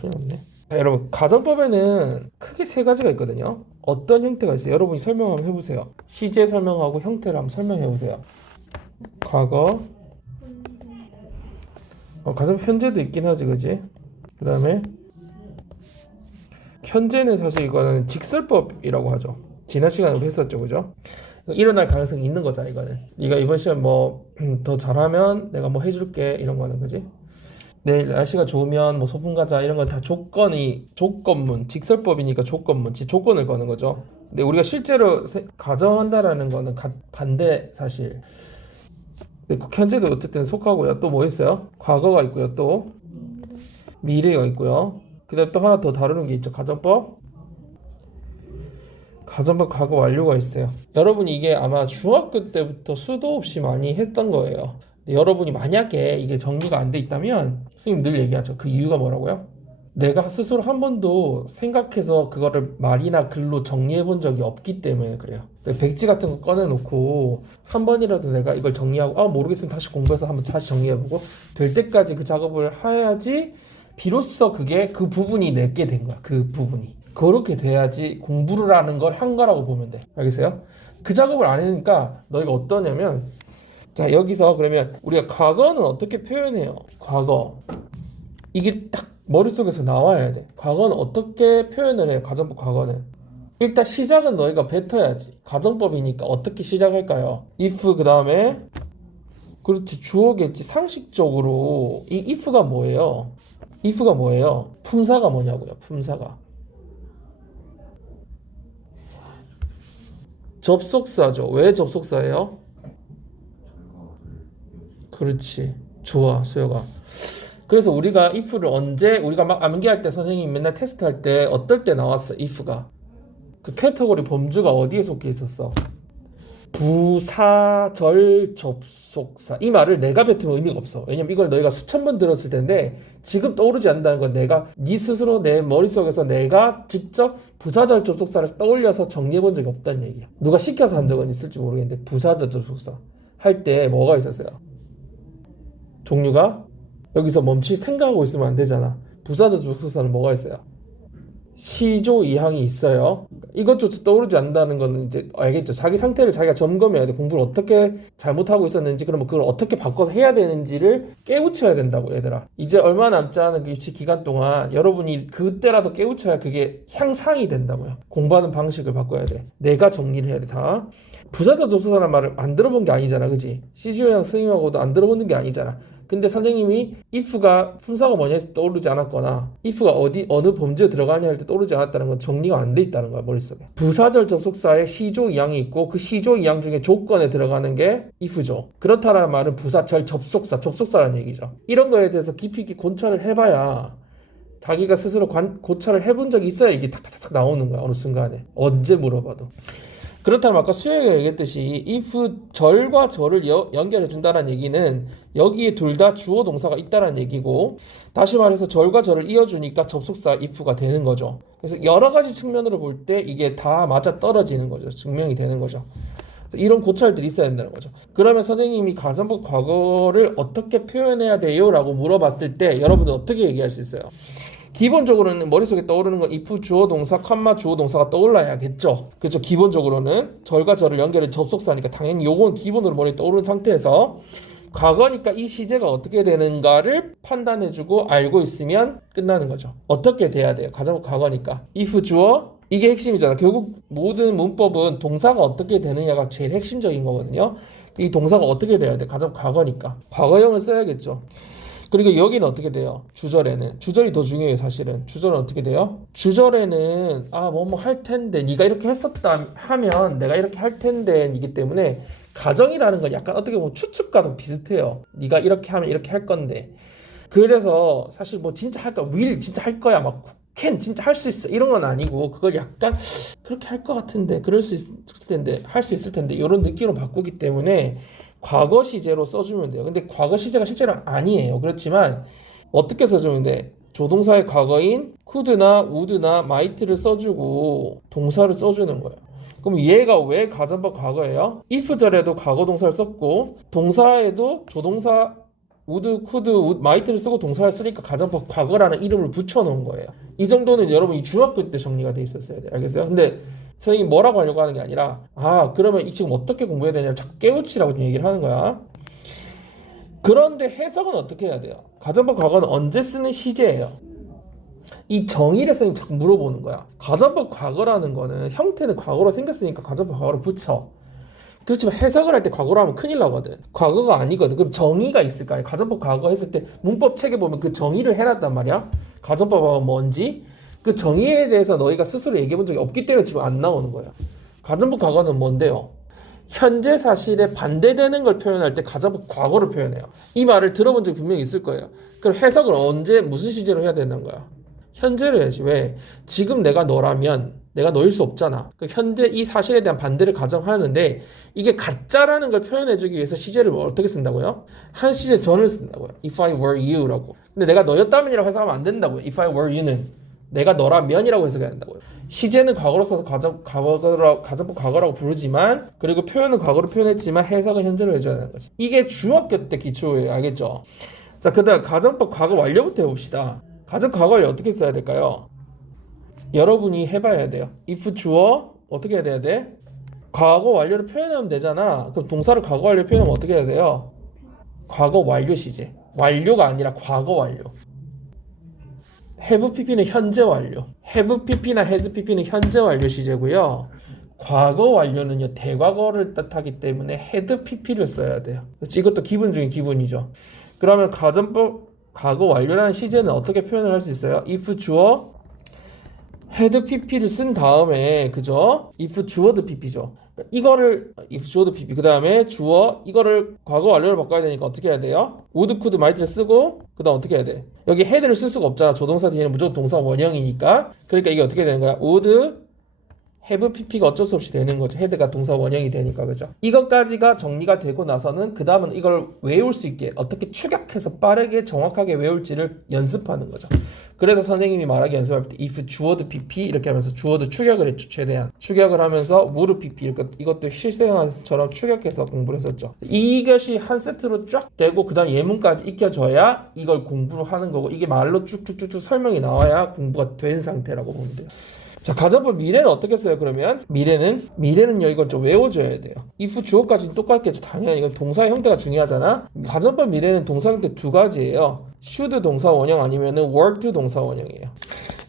큰일 났네. 자, 여러분 가정법에는 크게 세 가지가 있거든요. 어떤 형태가 있어요? 여러분이 설명 한번 해보세요. 시제 설명하고 형태를 한번 설명해보세요. 과거, 가정 현재도 있긴 하지, 그지? 그 다음에 현재는 사실 이거는 직설법이라고 하죠. 지난 시간에 우리 했었죠, 그죠? 일어날 가능성이 있는 거잖아, 이거는. 네가 이번 시간 뭐 더 잘하면 내가 뭐 해줄게 이런 거는, 그지? 내일 날씨가 좋으면 뭐 소풍 가자 이런 건 다 조건문 직설법이니까 조건문 조건을 거는 거죠. 근데 우리가 실제로 가정한다라는 거는 반대 사실. 근데 현재도 어쨌든 속하고요. 또 뭐 있어요? 과거가 있고요. 또 미래가 있고요. 그다음 또 하나 더 다루는 게 있죠. 가정법 과거 완료가 있어요. 여러분이 이게 아마 중학교 때부터 수도 없이 많이 했던 거예요. 근데 여러분이 만약에 이게 정리가 안 돼 있다면 선생님 늘 얘기하죠. 그 이유가 뭐라고요? 내가 스스로 한 번도 생각해서 그거를 말이나 글로 정리해 본 적이 없기 때문에 그래요. 백지 같은 거 꺼내놓고 한 번이라도 내가 이걸 정리하고 모르겠으면 다시 공부해서 한번 다시 정리해보고 될 때까지 그 작업을 해야지 비로소 그게 그 부분이 내게 된 거야. 그 부분이. 그렇게 돼야지 공부를 하는 걸 한 거라고 보면 돼. 알겠어요? 그 작업을 안 하니까 너희가 어떠냐면 자 여기서 그러면 우리가 과거는 어떻게 표현해요? 과거 이게 딱 머릿속에서 나와야 돼. 과거는 어떻게 표현을 해요? 가정법 과거는 일단 시작은 너희가 뱉어야지. 가정법이니까 어떻게 시작할까요? if 그 다음에 그렇지 주어겠지. 상식적으로 이 if가 뭐예요? if가 뭐예요? 품사가 뭐냐고요? 품사가 접속사죠. 왜 접속사예요? 그렇지. 좋아, 수혁아. 그래서 우리가 if를 언제 우리가 막 암기할 때 선생님이 맨날 테스트할 때 어떨 때 나왔어? if가 그 캐터고리 범주가 어디에 속해 있었어? 부사절 접속사. 이 말을 내가 뱉으면 의미가 없어. 왜냐면 이걸 너희가 수천 번 들었을 텐데 지금 떠오르지 않는다는 건 내가 네 스스로 내 머릿속에서 내가 직접 부사절 접속사를 떠올려서 정리해 본 적이 없다는 얘기야. 누가 시켜서 한 적은 있을지 모르겠는데 부사절 접속사 할 때 뭐가 있었어요? 종류가 여기서 멈추 생각하고 있으면 안 되잖아. 부사절 접속사는 뭐가 있어요? 시조 이항이 있어요. 이것조차 떠오르지 않는다는 거는 이제 알겠죠. 자기 상태를 자기가 점검해야 돼. 공부를 어떻게 잘못하고 있었는지, 그러면 그걸 어떻게 바꿔서 해야 되는지를 깨우쳐야 된다고, 얘들아. 이제 얼마 남지 않은 그 유치 기간 동안 여러분이 그때라도 깨우쳐야 그게 향상이 된다고요. 공부하는 방식을 바꿔야 돼. 내가 정리를 해야 돼, 다. 부사절 접속사라는 말을 안 들어본 게 아니잖아, 그지? 시조형 스님하고도 안 들어보는 게 아니잖아. 근데 선생님이 if가 품사가 뭐냐 해서 떠오르지 않았거나 if가 어느 범주에 들어가냐 할 때 떠오르지 않았다는 건 정리가 안 돼 있다는 거야, 머릿속에. 부사절 접속사에 시조 이항이 있고 그 시조 이항 중에 조건에 들어가는 게 if죠. 그렇다라는 말은 부사절 접속사라는 얘기죠. 이런 거에 대해서 깊이 있게 고찰을 해봐야 자기가 스스로 고찰을 해본 적이 있어야 이게 탁탁탁 나오는 거야, 어느 순간에. 언제 물어봐도. 그렇다면 아까 수혁이가 얘기했듯이 if 절과 절을 연결해 준다는 얘기는 여기에 둘 다 주어 동사가 있다는 얘기고, 다시 말해서 절과 절을 이어주니까 접속사 if가 되는 거죠. 그래서 여러 가지 측면으로 볼 때 이게 다 맞아 떨어지는 거죠. 증명이 되는 거죠. 이런 고찰들이 있어야 된다는 거죠. 그러면 선생님이 가정법 과거를 어떻게 표현해야 돼요? 라고 물어봤을 때 여러분들 어떻게 얘기할 수 있어요? 기본적으로는 머릿속에 떠오르는 건 if 주어 동사, 컴마 주어 동사가 떠올라야겠죠. 그렇죠. 기본적으로는 절과 절을 연결해 접속사니까 당연히 요건 기본으로 머리에 떠오르는 상태에서 과거니까 이 시제가 어떻게 되는가를 판단해주고 알고 있으면 끝나는 거죠. 어떻게 돼야 돼요? 가정 과거니까 if 주어 이게 핵심이잖아. 결국 모든 문법은 동사가 어떻게 되느냐가 제일 핵심적인 거거든요. 이 동사가 어떻게 돼야 돼? 가정 과거니까 과거형을 써야겠죠. 그리고 여기는 어떻게 돼요? 주절에는 주절이 더 중요해요. 사실은 주절은 어떻게 돼요? 주절에는 뭐뭐 할 텐데 네가 이렇게 했었다 하면 내가 이렇게 할 텐데 이기 때문에 가정이라는 건 약간 어떻게 보면 추측과도 비슷해요. 네가 이렇게 하면 이렇게 할 건데, 그래서 사실 뭐 진짜 할까 진짜 할 거야 막 캔 진짜 할 수 있어 이런 건 아니고, 그걸 약간 그렇게 할 것 같은데 그럴 수 있을 텐데 할 수 있을 텐데 이런 느낌으로 바꾸기 때문에 과거 시제로 써주면 돼요. 근데 과거 시제가 실제로 아니에요. 그렇지만 어떻게 써주면 돼? 조동사의 과거인 could나 would나 might를 써주고 동사를 써주는 거예요. 그럼 얘가 왜 가정법 과거예요? if 절에도 과거 동사를 썼고 동사에도 조동사 would, could, might를 쓰고 동사를 쓰니까 가정법 과거라는 이름을 붙여놓은 거예요. 이 정도는 여러분 이 중학교 때 정리가 돼 있었어야 돼요. 알겠어요? 근데 선생님이 뭐라고 하려고 하는 게 아니라 그러면 이 지금 어떻게 공부해야 되냐면 자꾸 깨우치라고 좀 얘기를 하는 거야. 그런데 해석은 어떻게 해야 돼요? 가정법 과거는 언제 쓰는 시제예요. 이 정의를 선생님 자꾸 물어보는 거야. 가정법 과거라는 거는 형태는 과거로 생겼으니까 가정법 과거로 붙여. 그렇지만 해석을 할 때 과거로 하면 큰일 나거든. 과거가 아니거든. 그럼 정의가 있을 거 아니야. 가정법 과거 했을 때 문법 책에 보면 그 정의를 해놨단 말이야. 가정법 과거 뭔지. 그 정의에 대해서 너희가 스스로 얘기해 본 적이 없기 때문에 지금 안 나오는 거야. 가정법 과거는 뭔데요? 현재 사실에 반대되는 걸 표현할 때 가정법 과거로 표현해요. 이 말을 들어본 적이 분명히 있을 거예요. 그럼 해석을 언제 무슨 시제로 해야 되는 거야? 현재로 해야지. 왜? 지금 내가 너라면 내가 너일 수 없잖아. 그 현재 이 사실에 대한 반대를 가정하는데 이게 가짜라는 걸 표현해주기 위해서 시제를 어떻게 쓴다고요? 한 시제 전을 쓴다고요. If I were you라고. 근데 내가 너였다면이라고 해석하면 안 된다고요. If I were you는 내가 너라면이라고 해석해야 된다고요. 시제는 과거로 써서 가정법 과거라고 부르지만 그리고 표현은 과거로 표현했지만 해석은 현재로 해줘야 되는 거지. 이게 중학교 때 기초예요. 알겠죠? 자, 그 다음 가정법 과거 완료부터 해봅시다. 가정 과거를 어떻게 써야 될까요? 여러분이 해봐야 돼요. if 주어 어떻게 해야 돼? 과거 완료를 표현하면 되잖아. 그럼 동사를 과거 완료 표현하면 어떻게 해야 돼요? 과거 완료 시제. 완료가 아니라 과거 완료. have pp는 현재 완료. have pp나 has pp는 현재 완료 시제고요. 과거 완료는요 대과거를 뜻하기 때문에 had pp를 써야 돼요. 그렇지? 이것도 기본 중에 기본이죠. 그러면 가정법 과거 완료라는 시제는 어떻게 표현을 할 수 있어요? if 주어 had pp를 쓴 다음에 그죠? if 주어도 pp죠. 이거를 if 주어도 pp 그 다음에 주어 이거를 과거 완료로 바꿔야 되니까 어떻게 해야 돼요? would, could, might를 쓰고 그 다음 어떻게 해야 돼? 여기 had를 쓸 수가 없잖아. 조동사 뒤에는 무조건 동사 원형이니까. 그러니까 이게 어떻게 되는 거야? would have pp가 어쩔 수 없이 되는 거죠. head가 동사 원형이 되니까 그죠. 이것까지가 정리가 되고 나서는 그 다음은 이걸 외울 수 있게 어떻게 추격해서 빠르게 정확하게 외울지를 연습하는 거죠. 그래서 선생님이 말하기 연습할 때 if 주어도 pp 이렇게 하면서 주어도 추격을 했죠. 최대한 추격을 하면서 would pp 이렇게 이것도 실생활처럼 추격해서 공부를 했었죠. 이것이 한 세트로 쫙 되고 그 다음 예문까지 익혀져야 이걸 공부를 하는 거고 이게 말로 쭉쭉쭉쭉 설명이 나와야 공부가 된 상태라고 보면 돼요. 자, 가정법 미래는 어떻게 써요? 그러면 미래는요 이걸 좀 외워줘야 돼요. if 주어까지는 똑같겠죠. 당연히 이건 동사의 형태가 중요하잖아. 가정법 미래는 동사 형태 두 가지예요. should 동사 원형 아니면은 were to 동사 원형이에요.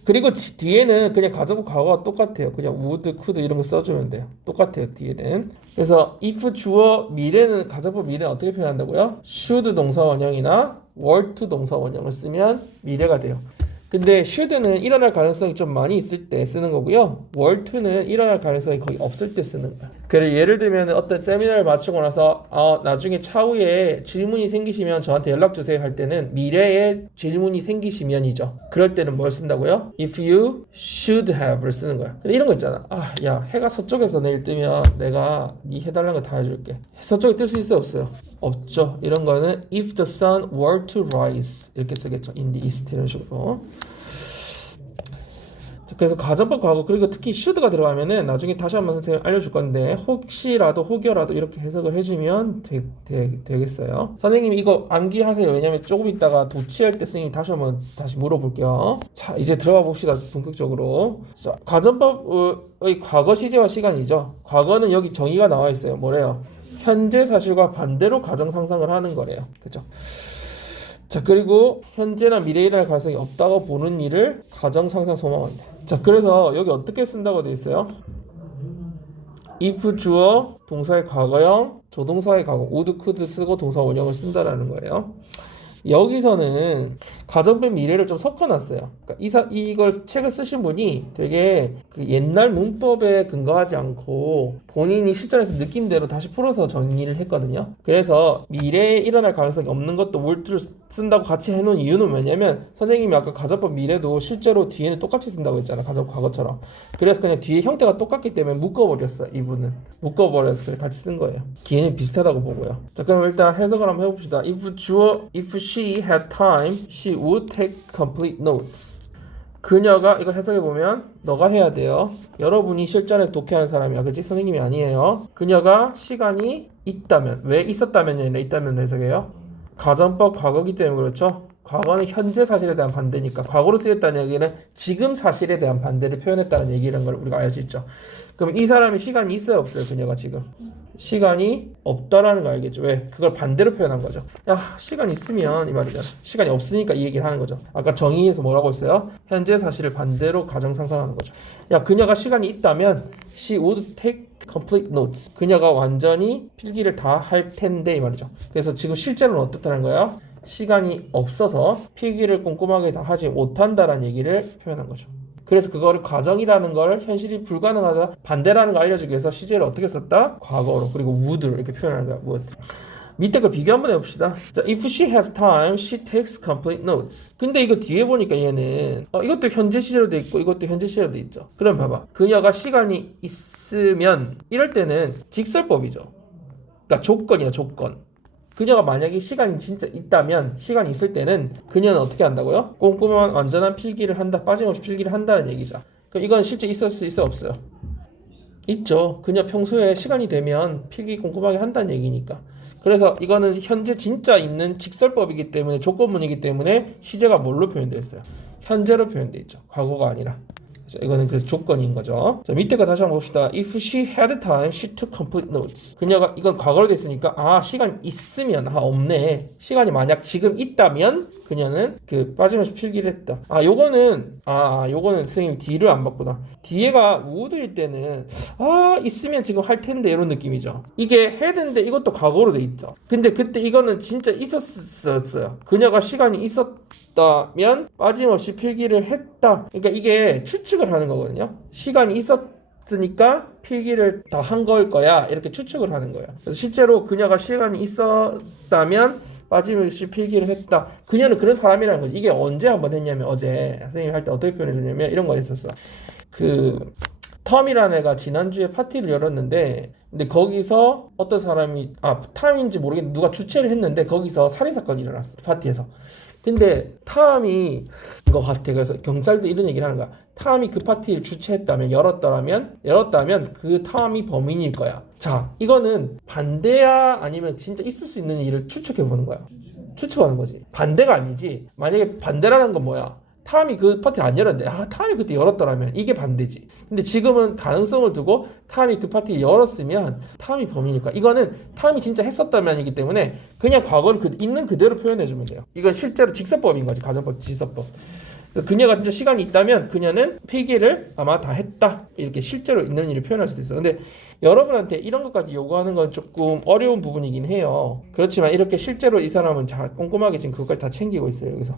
그리고 뒤에는 그냥 가정법 과거가 똑같아요. 그냥 would, could 이런 거 써주면 돼요. 똑같아요 뒤에는. 그래서 if 주어 미래는 가정법 미래는 어떻게 표현한다고요? should 동사 원형이나 were to 동사 원형을 쓰면 미래가 돼요. 근데 should는 일어날 가능성이 좀 많이 있을 때 쓰는 거고요. were to는 일어날 가능성이 거의 없을 때 쓰는 거야. 그래 예를 들면 어떤 세미나를 마치고 나서 나중에 차후에 질문이 생기시면 저한테 연락 주세요 할 때는 미래에 질문이 생기시면이죠. 그럴 때는 뭘 쓴다고요? If you should have를 쓰는 거야. 근데 이런 거 있잖아. 야 해가 서쪽에서 내일 뜨면 내가 네 해달라는 거 다 해줄게. 서쪽에 뜰 수 있어요 없어요? 없죠. 이런 거는 if the sun were to rise 이렇게 쓰겠죠. in the east 이런 식으로. 그래서 가정법 과거 그리고 특히 should가 들어가면은 나중에 다시 한번 선생님 알려줄 건데 혹여라도 이렇게 해석을 해주면 되겠어요. 선생님 이거 암기하세요. 왜냐면 조금 있다가 도치할 때 선생님이 다시 물어볼게요. 자 이제 들어가 봅시다. 본격적으로. 자, 가정법의 과거 시제와 시간이죠. 과거는 여기 정의가 나와 있어요. 뭐래요? 현재 사실과 반대로 가정 상상을 하는 거래요. 그죠? 자 그리고 현재나 미래에 일어날 가능성이 없다고 보는 일을 가정 상상 소망한다. 자 그래서 여기 어떻게 쓴다고 되어 있어요? if 주어 동사의 과거형 조동사의 과거 would could 쓰고 동사 원형을 쓴다라는 거예요. 여기서는 가정법 미래를 좀 섞어놨어요. 그러니까 이걸 책을 쓰신 분이 되게 그 옛날 문법에 근거하지 않고 본인이 실전에서 느낀 대로 다시 풀어서 정리를 했거든요. 그래서 미래에 일어날 가능성이 없는 것도 would 쓴다고 같이 해놓은 이유는 뭐냐면 선생님이 아까 가정법 미래도 실제로 뒤에는 똑같이 쓴다고 했잖아. 가정법 과거처럼. 그래서 그냥 뒤에 형태가 똑같기 때문에 묶어버렸어요. 이분은 묶어버려서 같이 쓴 거예요. 뒤에는 비슷하다고 보고요. 자 그럼 일단 해석을 한번 해봅시다. If she had time, she would take complete notes. 그녀가 이거 해석해보면 너가 해야 돼요. 여러분이 실전에서 독해하는 사람이야. 그치? 선생님이 아니에요. 그녀가 시간이 있다면 왜 있었다면이 아니라 있다면 해석해요. 가정법 과거기 때문에 그렇죠. 과거는 현재 사실에 대한 반대니까 과거로 쓰였다는 얘기는 지금 사실에 대한 반대를 표현했다는 얘기라는 걸 우리가 알 수 있죠. 그럼 이 사람이 시간이 있어요 없어요? 그녀가 지금 시간이 없다라는 거 알겠죠? 왜? 그걸 반대로 표현한 거죠. 야 시간 있으면 이 말이잖아. 시간이 없으니까 이 얘기를 하는 거죠. 아까 정의에서 뭐라고 했어요? 현재 사실을 반대로 가정 상상하는 거죠. 야 그녀가 시간이 있다면 she would take complete notes. 그녀가 완전히 필기를 다 할 텐데 이 말이죠. 그래서 지금 실제로는 어떻다는 거예요? 시간이 없어서 필기를 꼼꼼하게 다 하지 못한다라는 얘기를 표현한 거죠. 그래서 그거를 과정이라는 걸 현실이 불가능하다 반대라는 걸 알려주기 위해서 시제를 어떻게 썼다? 과거로 그리고 would로 이렇게 표현하는 거야. would. 밑에 걸 비교 한번 해봅시다. 자, if she has time, she takes complete notes. 근데 이거 뒤에 보니까 얘는 이것도 현재 시제로 돼 있고 이것도 현재 시제로 돼 있죠. 그럼 봐봐. 그녀가 시간이 있으면 이럴 때는 직설법이죠. 그러니까 조건이야 조건. 그녀가 만약에 시간이 진짜 있다면 시간이 있을 때는 그녀는 어떻게 한다고요? 꼼꼼한 완전한 필기를 한다. 빠짐없이 필기를 한다는 얘기죠. 그럼 이건 실제 있을 수 있어 없어요? 있죠. 그녀 평소에 시간이 되면 필기 꼼꼼하게 한다는 얘기니까. 그래서 이거는 현재 진짜 있는 직설법이기 때문에 조건문이기 때문에 시제가 뭘로 표현되어 있어요? 현재로 표현되어 있죠. 과거가 아니라. 이거는 그래서 조건인 거죠. 자, 밑에 거 다시 한번 봅시다. If she had time, she took complete notes. 그녀가 이건 과거로 됐으니까 시간 있으면 없네. 시간이 만약 지금 있다면 그녀는 그 빠짐없이 필기를 했다. 요거는 선생님 D를 안 봤구나. 뒤에가 would일 때는 있으면 지금 할 텐데 이런 느낌이죠. 이게 had인데 이것도 과거로 돼 있죠. 근데 그때 이거는 진짜 있었어요. 그녀가 시간이 있었다면 빠짐없이 필기를 했다. 그러니까 이게 추측을 하는 거거든요. 시간이 있었으니까 필기를 다 한 걸 거야. 이렇게 추측을 하는 거예요. 그래서 실제로 그녀가 시간이 있었다면 빠짐없이 필기를 했다. 그녀는 그런 사람이라는 거지. 이게 언제 한번 했냐면 어제 선생님이 할 때 어떻게 표현해줬냐면 이런 거 했었어. 텀이라는 애가 지난주에 파티를 열었는데 근데 거기서 어떤 사람이 탐인지 모르겠는데 누가 주최를 했는데 거기서 살인사건이 일어났어. 파티에서. 근데 탐이 것 같아. 그래서 경찰도 이런 얘기를 하는 거야. 탐이 그 파티를 주최했다면 열었다면 그 탐이 범인일 거야. 자, 이거는 반대야 아니면 진짜 있을 수 있는 일을 추측해 보는 거야. 추측하는 거지. 반대가 아니지. 만약에 반대라는 건 뭐야? 탐이 그 파티를 안 열었는데 탐이 그때 열었더라면 이게 반대지. 근데 지금은 가능성을 두고 탐이 그 파티를 열었으면 탐이 범인일까? 이거는 탐이 진짜 했었다면이기 때문에 그냥 과거를 있는 그대로 표현해주면 돼요. 이건 실제로 직설법인 거지. 가정법, 직설법. 그녀가 진짜 시간이 있다면 그녀는 필기를 아마 다 했다. 이렇게 실제로 있는 일을 표현할 수도 있어요. 근데 여러분한테 이런 것까지 요구하는 건 조금 어려운 부분이긴 해요. 그렇지만 이렇게 실제로 이 사람은 꼼꼼하게 지금 그것까지 다 챙기고 있어요. 그래서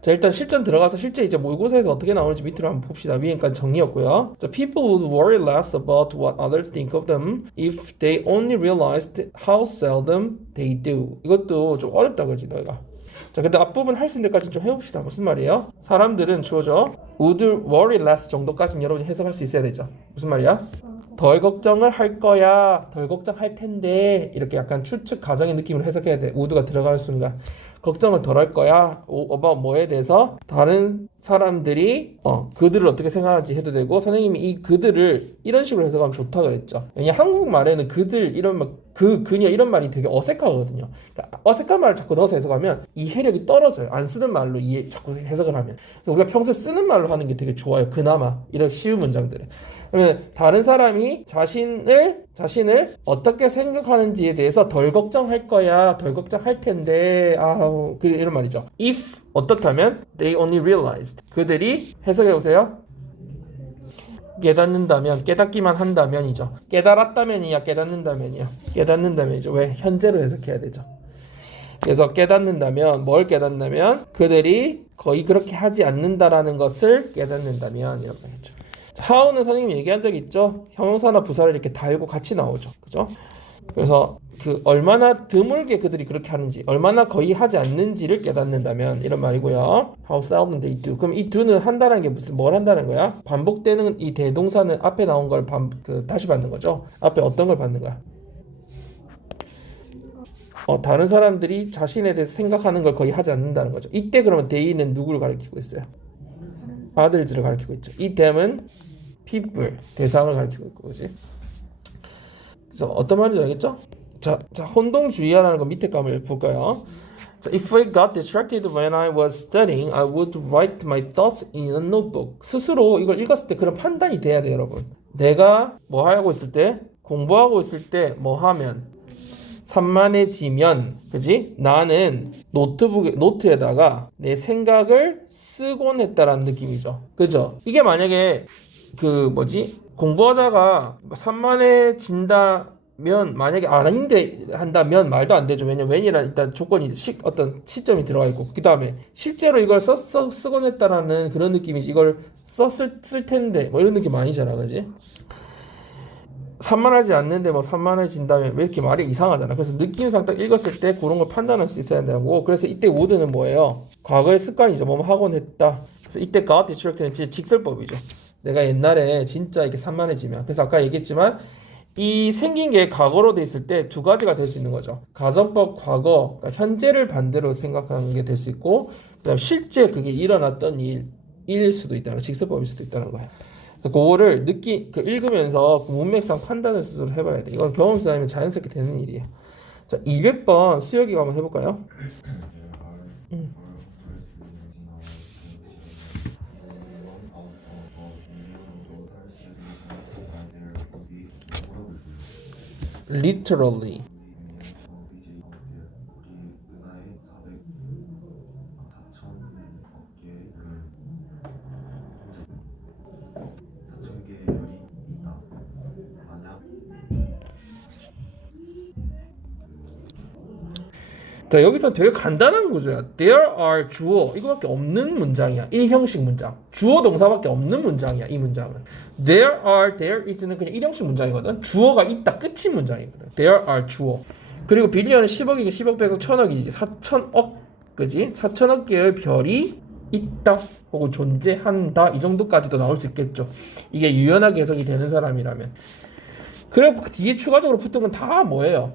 자, 일단 실전 들어가서 실제 이제 모의고사에서 어떻게 나오는지 밑으로 한번 봅시다. 위에까지 정리였고요. 자, people would worry less about what others think of them if they only realized how seldom they do. 이것도 좀 어렵다 그지 너희가. 자, 근데 앞부분 할 수 있는 데까지 좀 해봅시다. 무슨 말이에요? 사람들은 주어져 would worry less 정도까지는 여러분이 해석할 수 있어야 되죠. 무슨 말이야? 덜 걱정을 할 거야. 덜 걱정할 텐데. 이렇게 약간 추측 가정의 느낌으로 해석해야 돼. would가 들어가는 순간. 걱정을 덜 할 거야. 뭐에 대해서 다른 사람들이 그들을 어떻게 생각하는지 해도 되고 선생님이 이 그들을 이런 식으로 해석하면 좋다 그랬죠. 왜냐 한국말에는 그들 이런 말 그녀 이런 말이 되게 어색하거든요. 그러니까 어색한 말을 자꾸 넣어서 해석하면 이해력이 떨어져요. 안 쓰는 말로 자꾸 해석을 하면. 그래서 우리가 평소에 쓰는 말로 하는 게 되게 좋아요. 그나마 이런 쉬운 문장들을. 그러면 다른 사람이 자신을 어떻게 생각하는지에 대해서 덜 걱정할 거야. 덜 걱정할 텐데. 이런 말이죠. If 어떻다면 they only realized. 그들이 해석해 보세요. 깨닫는다면, 깨닫기만 한다면이죠. 깨달았다면이야, 깨닫는다면이야. 깨닫는다면이죠. 왜? 현재로 해석해야 되죠. 그래서 깨닫는다면, 뭘 깨닫는다면 그들이 거의 그렇게 하지 않는다라는 것을 깨닫는다면 이런 거겠죠. how는 선생님이 얘기한 적이 있죠. 형용사나 부사를 이렇게 달고 같이 나오죠. 그죠? 그래서 얼마나 드물게 그들이 그렇게 하는지, 얼마나 거의 하지 않는지를 깨닫는다면 이런 말이고요. How seldom they do. 그럼 이 do는 한다는 게 뭘 한다는 거야? 반복되는 이 대동사는 앞에 나온 걸 다시 받는 거죠. 앞에 어떤 걸 받는 거야? 다른 사람들이 자신에 대해서 생각하는 걸 거의 하지 않는다는 거죠. 이때 그러면 they는 누구를 가리키고 있어요? others를 가리키고 있죠. 이 them은 people, 대상을 가리키고 있고, 그렇지? 그래서 어떤 말인지 알겠죠? 자, 혼동주의하라는 거 밑에 거 한번 볼까요? 자, if I got distracted when I was studying, I would write my thoughts in a notebook. 스스로 이걸 읽었을 때 그런 판단이 돼야 돼요, 여러분. 내가 뭐 하고 있을 때, 공부하고 있을 때 뭐 하면 산만해지면, 그지? 나는 노트에다가 내 생각을 쓰곤 했다라는 느낌이죠. 그죠? 이게 만약에 공부하다가 산만해진다면, 만약에 아닌데 한다면 말도 안 되죠. 왜냐면 일단 조건이 어떤 시점이 들어가 있고, 그 다음에 실제로 이걸 쓰곤 했다라는 그런 느낌이지. 이걸 쓸 텐데 뭐 이런 느낌 아니잖아, 그지? 산만하지 않는데 뭐 산만해진다면 왜 이렇게 말이 이상하잖아. 그래서 느낌상 딱 읽었을 때 그런 걸 판단할 수 있어야 된다고. 그래서 이때 would는 뭐예요? 과거의 습관이죠. 뭐뭐 하곤 했다. 그래서 이때 got distracted는 진짜 직설법이죠. 내가 옛날에 진짜 이렇게 산만해지면, 그래서 아까 얘기했지만 이 생긴 게 과거로 돼 있을 때 두 가지가 될 수 있는 거죠. 가정법 과거, 그러니까 현재를 반대로 생각하는 게 될 수 있고, 그다음 실제 그게 일어났던 일일 수도 있다는 거, 직설법일 수도 있다는 거야. 그거를 읽으면서 그 문맥상 판단을 스스로 해봐야 돼. 이건 경험 쌓이면 자연스럽게 되는 일이에요. 자, 200번 수혁이가 한번 해볼까요? Literally. 자, 여기서 되게 간단한 구조야. There are 주어 이거밖에 없는 문장이야. 일형식 문장. 주어 동사밖에 없는 문장이야. 이 문장은. There is는 그냥 일형식 문장이거든. 주어가 있다 끝인 문장이거든. There are 주어. 그리고 빌리언은 10억이고 10억 100억 1000억이지. 4천억 그지? 4천억 개의 별이 있다 혹은 존재한다 이 정도까지도 나올 수 있겠죠. 이게 유연하게 해석이 되는 사람이라면. 그리고 그 뒤에 추가적으로 붙은 건 다 뭐예요?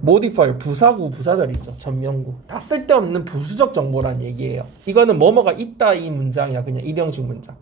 modifier, 부사구, 부사절이죠. 전명구. 다 쓸데없는 부수적 정보란 얘기예요. 이거는 뭐뭐가 있다 이 문장이야. 그냥 일형식 문장.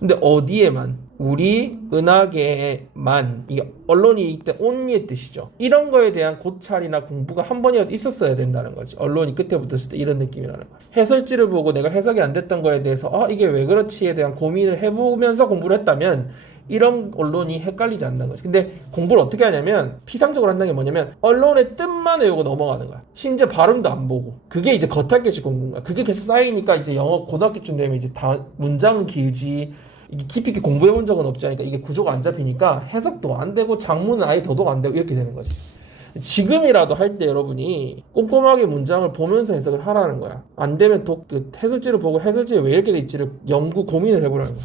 근데 어디에만? 우리 은하계에만. 이게 언론이 이때 only의 뜻이죠. 이런 거에 대한 고찰이나 공부가 한 번이라도 있었어야 된다는 거지. 언론이 끝에 붙었을 때 이런 느낌이라는 거야. 해설지를 보고 내가 해석이 안 됐던 거에 대해서 이게 왜 그렇지에 대한 고민을 해보면서 공부를 했다면 이런 언론이 헷갈리지 않는 거지. 근데 공부를 어떻게 하냐면 피상적으로 한다는 게 뭐냐면 언론의 뜻만 외우고 넘어가는 거야. 심지어 발음도 안 보고. 그게 이제 겉핥기식 공부인 거야. 그게 계속 쌓이니까 이제 영어 고등학교쯤 되면 이제 다 문장은 길지. 이게 깊이 있게 공부해 본 적은 없지 않으니까 이게 구조가 안 잡히니까 해석도 안 되고 작문은 아예 더더욱 안 되고 이렇게 되는 거지. 지금이라도 할 때 여러분이 꼼꼼하게 문장을 보면서 해석을 하라는 거야. 안 되면 해설지를 보고 해설지에 왜 이렇게 돼 있지를 연구 고민을 해보라는 거야.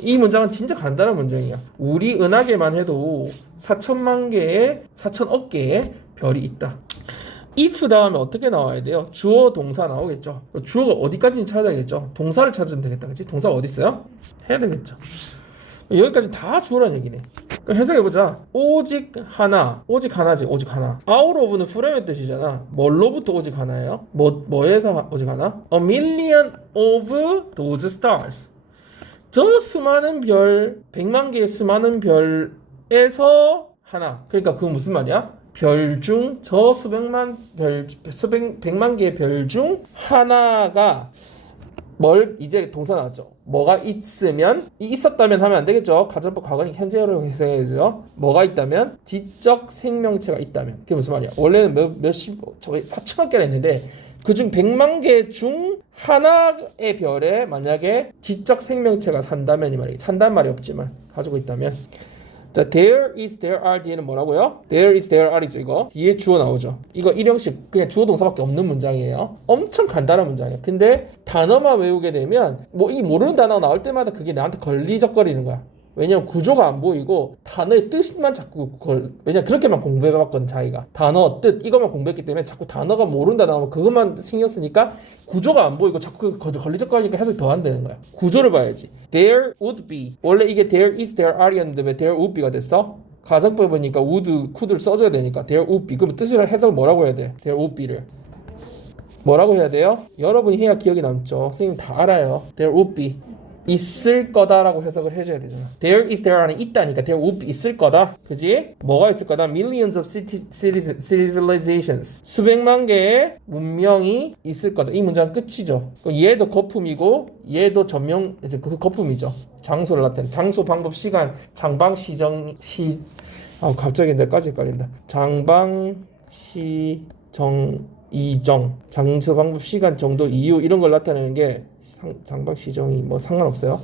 이 문장은 진짜 간단한 문장이야. 우리 은하계만 해도 4천억 개의 별이 있다. if 다음에 어떻게 나와야 돼요? 주어 동사 나오겠죠. 주어가 어디까지인지 찾아야겠죠. 동사를 찾으면 되겠다. 그치? 동사가 어디 있어요? 해야 되겠죠. 여기까지 다 주어란 얘기네. 그럼 해석해보자. 오직 하나. 오직 하나지. 오직 하나. out of는 프레임의 뜻이잖아. 뭘로부터 오직 하나예요? 뭐에서 오직 하나? A million of those stars. 저 수많은 별, 100만 개의 수많은 별에서 하나. 그러니까 그건 무슨 말이야? 별 중, 저 백만 개의 별 중 하나가 이제 동사 나왔죠. 뭐가 있으면, 있었다면 하면 안 되겠죠. 가정법 과거니 현재로 해석해야죠. 뭐가 있다면, 지적 생명체가 있다면. 그게 무슨 말이야? 원래는 4천억 개라 했는데, 그중 100만 개 중 하나의 별에 만약에 지적 생명체가 산다면 이 말이에요. 산단 말이 없지만 가지고 있다면. 자, there is, there are 뒤에는 뭐라고요? there is, there are이죠. 이거 뒤에 주어 나오죠. 이거 일형식 그냥 주어 동사밖에 없는 문장이에요. 엄청 간단한 문장이에요. 근데 단어만 외우게 되면 이 모르는 단어가 나올 때마다 그게 나한테 걸리적거리는 거야. 왜냐면 구조가 안 보이고 단어의 뜻만 자꾸 왜냐면 그렇게만 공부해봤거든. 자기가 단어 뜻 이것만 공부했기 때문에 자꾸 단어가 모른다 나오면 그것만 신경 쓰니까 구조가 안 보이고 자꾸 걸리적거리니까 해석이 더 안 되는 거야. 구조를 봐야지. There would be. 원래 이게 there is, there are였는데 왜 there would be가 됐어? 가정법에 보니까 would, could를 써줘야 되니까 there would be. 그럼 뜻을 해석을 뭐라고 해야 돼? there would be를 뭐라고 해야 돼요? 여러분이 해야 기억이 남죠. 선생님 다 알아요. there would be. 있을 거다라고 해석을 해줘야 되잖아. There is there 안에 있다니까 there would be 있을 거다. 그지? 뭐가 있을 거다? Millions of civilizations. 수백만 개의 문명이 있을 거다. 이 문장 끝이죠. 얘도 거품이고 얘도 전명 이제 그 거품이죠. 장소를 나타내. 장소, 방법, 시간, 장방, 시정, 갑자기 내까지 헷갈린다. 장방, 시정, 이정, 장소, 방법, 시간, 정도, 이유 이런 걸 나타내는 게 장방, 시정이 뭐 상관없어요.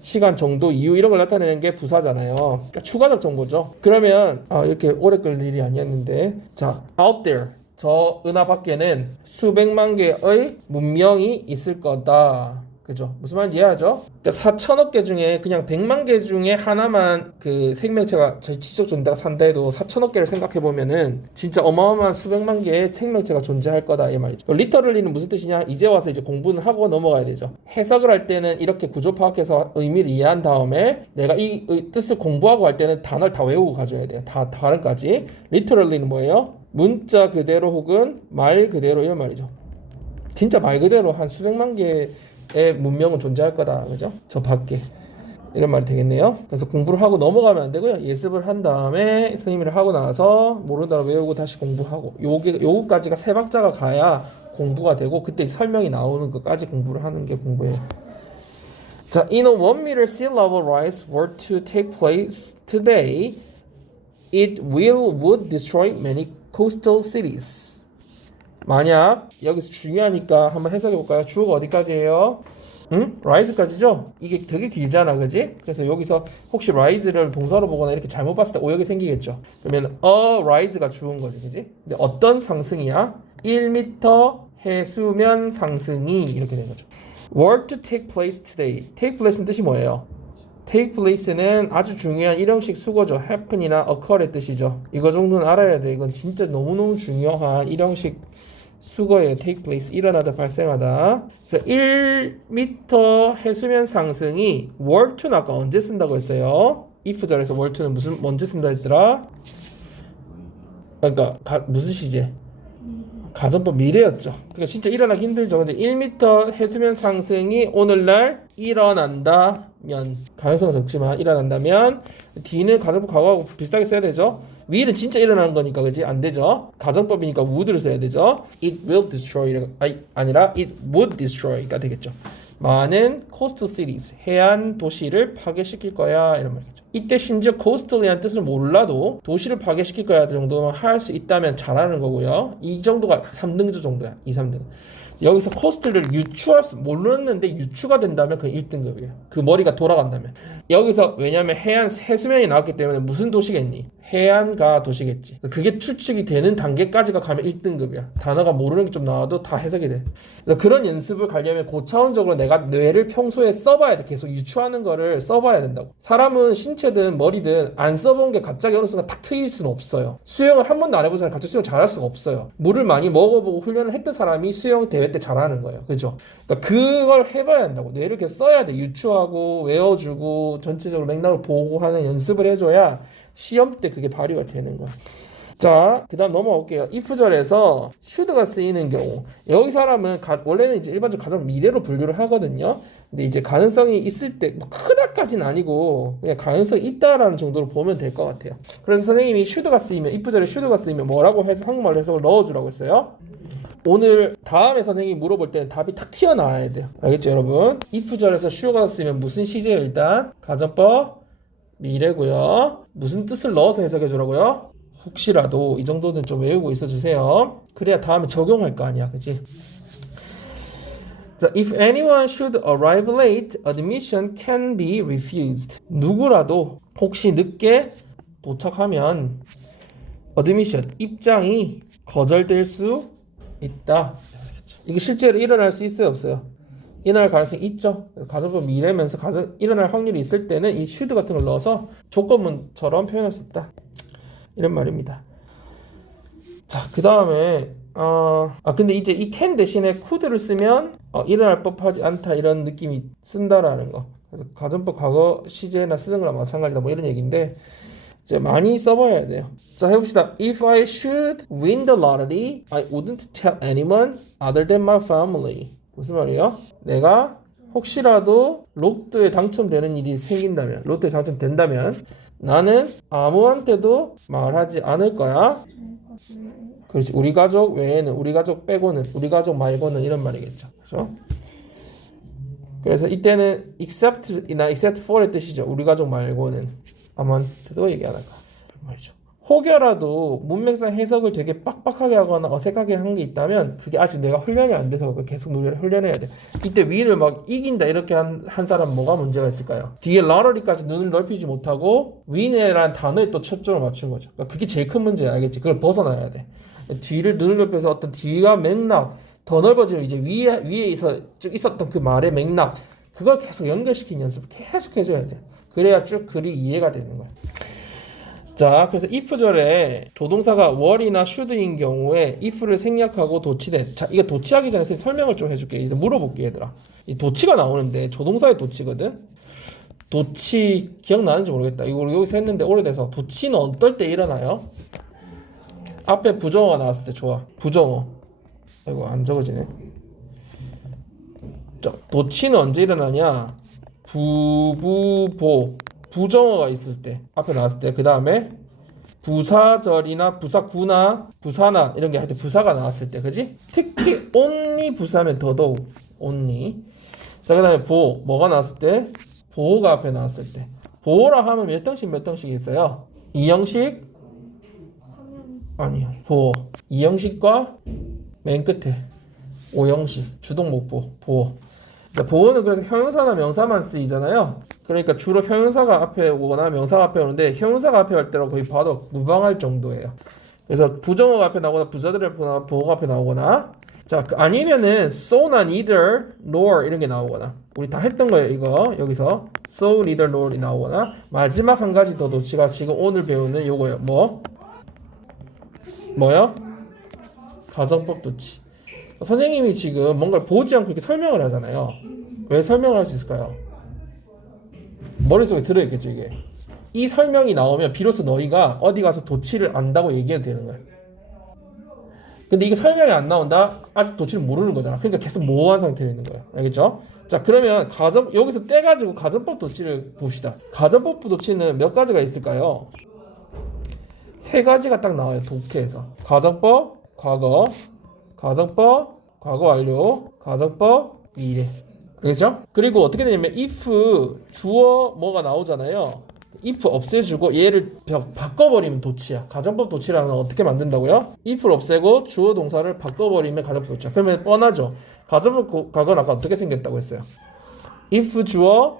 시간, 정도, 이유 이런 걸 나타내는 게 부사잖아요. 그러니까 추가적 정보죠. 그러면 이렇게 오래 끌릴 일이 아니었는데 자, out there 저 은하 밖에는 수백만 개의 문명이 있을 거다. 그죠? 무슨 말인지 이해하죠? 그러니까 4천억 개 중에 그냥 100만 개 중에 하나만 그 생명체가 지적 존재가 산다 해도 4천억 개를 생각해 보면은 진짜 어마어마한 수백만 개의 생명체가 존재할 거다 이 말이죠. 리터럴리는 무슨 뜻이냐? 이제 와서 이제 공부는 하고 넘어가야 되죠. 해석을 할 때는 이렇게 구조 파악해서 의미를 이해한 다음에 내가 이 뜻을 공부하고 할 때는 단어를 다 외우고 가져야 돼요. 다 발음까지. 리터럴리는 뭐예요? 문자 그대로 혹은 말 그대로 이런 말이죠. 진짜 말 그대로 한 수백만 개의 문명은 존재할 거다. 그죠? 저 밖에. 이런 말이 되겠네요. 그래서 공부를 하고 넘어가면 안 되고요. 예습을 한 다음에 선생님이랑 하고 나서 모르는 단어 외우고 다시 공부하고 요거까지가 세 박자가 가야 공부가 되고 그때 설명이 나오는 것까지 공부를 하는 게 공부예요. 자, in a 1 meter sea level rise were to take place today, it would destroy many coastal cities. 만약 여기서 중요하니까 한번 해석해 볼까요? 주어가 어디까지예요? rise까지죠? 이게 되게 길잖아, 그지? 그래서 여기서 혹시 rise를 동사로 보거나 이렇게 잘못 봤을 때 오역이 생기겠죠. 그러면 rise가 주어인 거지, 그지? 근데 어떤 상승이야? 1m 해수면 상승이 이렇게 된 거죠. were to take place today. take place는 뜻이 뭐예요? take place는 아주 중요한 일형식 수거죠. happen이나 occur의 뜻이죠. 이거 정도는 알아야 돼. 이건 진짜 너무너무 중요한 일형식 수거예요. take place, 일어나다, 발생하다. 그래서 1m 해수면 상승이 were to는 아까 언제 쓴다고 했어요? if 절에서 were to는 언제 쓴다 했더라? 그러니까 무슨 시제? 가정법 미래였죠. 그러니까 진짜 일어나기 힘들죠. 근데 1m 해수면 상승이 오늘날 일어난다면, 가능성은 적지만 일어난다면 D는 가정법 과거하고 비슷하게 써야 되죠. will은 진짜 일어나는 거니까 그지? 안 되죠. 가정법이니까 would를 써야 되죠. It will destroy 아니라 it would destroy가 되겠죠. 많은 coastal cities, 해안 도시를 파괴시킬 거야 이런 말이죠. 이때 심지어 coastal이라는 뜻을 몰라도 도시를 파괴시킬 거야 정도만 할 수 있다면 잘하는 거고요. 이 정도가 3등급 정도야. 2, 3등급. 여기서 코스트를 몰랐는데 유추가 된다면 그건 1등급이에요. 그 머리가 돌아간다면. 여기서 왜냐면 해수면이 나왔기 때문에 무슨 도시겠니? 해안가 도시겠지. 그게 추측이 되는 단계까지가 가면 1등급이야. 단어가 모르는 게 좀 나와도 다 해석이 돼. 그런 연습을 가려면 고차원적으로 내가 뇌를 평소에 써봐야 돼. 계속 유추하는 거를 써봐야 된다고. 사람은 신체든 머리든 안 써본 게 갑자기 어느 순간 탁 트일 수는 없어요. 수영을 한 번도 안 해본 사람이 갑자기 수영 잘할 수가 없어요. 물을 많이 먹어보고 훈련을 했던 사람이 수영 대회 때 잘하는 거예요. 그죠? 그러니까 그걸 해봐야 한다고. 뇌를 이렇게 써야 돼. 유추하고 외워주고 전체적으로 맥락을 보고 하는 연습을 해줘야 시험 때 그게 발휘가 되는 거야. 자, 그 다음 넘어올게요. if절에서 should가 쓰이는 경우. 여기 사람은 원래는 이제 일반적으로 가정 미래로 분류를 하거든요. 근데 이제 가능성이 있을 때, 뭐 크다까지는 아니고, 그냥 가능성이 있다라는 정도로 보면 될 것 같아요. 그래서 선생님이 should가 쓰이면, if절에 should가 쓰이면 뭐라고 해서 한국말로 해석을 넣어주라고 했어요? 오늘 다음에 선생님이 물어볼 때는 답이 탁 튀어나와야 돼요. 알겠죠, 여러분? if절에서 should가 쓰이면 무슨 시제예요, 일단? 가정법 미래고요. 무슨 뜻을 넣어서 해석해 주라고요? 혹시라도 이 정도는 좀 외우고 있어 주세요. 그래야 다음에 적용할 거 아니야, 그치? 자, if anyone should arrive late, admission can be refused. 누구라도 혹시 늦게 도착하면 admission, 입장이 거절될 수 있다. 이게 실제로 일어날 수 있어요, 없어요? 일어날 가능성이 있죠. 가정법 미래면서 일어날 확률이 있을 때는 이 should 같은 걸 넣어서 조건문처럼 표현할 수 있다. 이런 말입니다. 자, 그 다음에 근데 이제 이 can 대신에 could를 쓰면 일어날 법하지 않다 이런 느낌이 쓴다라는 거. 그래서 가정법 과거 시제나 쓰는 거랑 마찬가지다 뭐 이런 얘기인데 이제 많이 써봐야 돼요. 자, 해봅시다. If I should win the lottery, I wouldn't tell anyone other than my family. 무슨 말이에요? 내가 혹시라도 로또에 당첨되는 일이 생긴다면, 로또에 당첨된다면 나는 아무한테도 말하지 않을 거야. 그렇지. 우리 가족 외에는, 우리 가족 빼고는, 우리 가족 말고는 이런 말이겠죠. 그렇죠? 그래서 이때는 except이나 except for의 뜻이죠. 우리 가족 말고는 아무한테도 얘기 안 할 거야. 말이죠. 혹여라도 문맥상 해석을 되게 빡빡하게 하거나 어색하게 한 게 있다면 그게 아직 내가 훈련이 안 돼서 계속 훈련해야 돼. 이때 위를 막 이긴다 이렇게 한 사람 뭐가 문제가 있을까요? 뒤에 라러리까지 눈을 넓히지 못하고 win이라는 단어에 또 초점을 맞춘 거죠. 그러니까 그게 제일 큰 문제야. 알겠지? 그걸 벗어나야 돼. 뒤를 눈을 넓혀서 어떤 뒤가 맥락 더 넓어지면 이제 위에서 쭉 있었던 그 말의 맥락 그걸 계속 연결시키는 연습을 계속 해줘야 돼. 그래야 쭉 글이 이해가 되는 거야. 자, 그래서 if절에 조동사가 were이나 should인 경우에 if를 생략하고 도치된. 자, 이거 도치하기 전에 선생님 설명을 좀 해줄게. 이제 물어볼게 얘들아. 이 도치가 나오는데 조동사의 도치거든. 도치 기억나는지 모르겠다. 이거 우리 여기서 했는데 오래돼서 도치는 어떨 때 일어나요? 앞에 부정어가 나왔을 때 좋아. 부정어. 아이고 안 적어지네. 자, 도치는 언제 일어나냐? 부부보 부정어가 있을 때 앞에 나왔을 때 그 다음에 부사절이나 부사구나 부사나 이런 게 하여튼 부사가 나왔을 때 그지? 특히 only 부사면 더더욱 only. 자, 그 다음에 뭐가 나왔을 때 보호가 앞에 나왔을 때 보호라 하면 몇 등씩 몇 등씩 있어요? 2형식? 아니요. 보호 2형식과 맨 끝에 5형식 주동목보 보호. 자, 보호는 그래서 형용사나 명사만 쓰이잖아요. 그러니까 주로 형용사가 앞에 오거나 명사가 앞에 오는데 형용사가 앞에 갈 때로 거의 봐도 무방할 정도예요. 그래서 부정어가 앞에 나오거나 부사절 앞에 나오거나 보호가 앞에 나오거나 자, 아니면은 so나 neither nor 이런 게 나오거나 우리 다 했던 거예요. 이거 여기서 so neither nor이 나오거나 마지막 한 가지 더 도치가 지금 오늘 배우는 요거예요. 뭐요? 가정법 도치. 선생님이 지금 뭔가를 보지 않고 이렇게 설명을 하잖아요. 왜 설명을 할 수 있을까요? 머릿속에 들어있겠죠 이게. 이 설명이 나오면 비로소 너희가 어디 가서 도치를 안다고 얘기해도 되는 거야. 근데 이게 설명이 안 나온다? 아직 도치를 모르는 거잖아. 그러니까 계속 모호한 상태로 있는 거예요. 알겠죠? 자, 그러면 여기서 떼가지고 가정법 도치를 봅시다. 가정법 도치는 몇 가지가 있을까요? 3가지가 딱 나와요. 독해에서. 가정법, 과거, 가정법, 과거 완료, 가정법, 미래. 알겠죠? 그리고 어떻게 되냐면 if 주어 뭐가 나오잖아요. if 없애주고 얘를 바꿔버리면 도치야. 가정법 도치라는 건 어떻게 만든다고요? if를 없애고 주어 동사를 바꿔버리면 가정법 도치야. 그러면 뻔하죠. 가정법 과거는 아까 어떻게 생겼다고 했어요? if 주어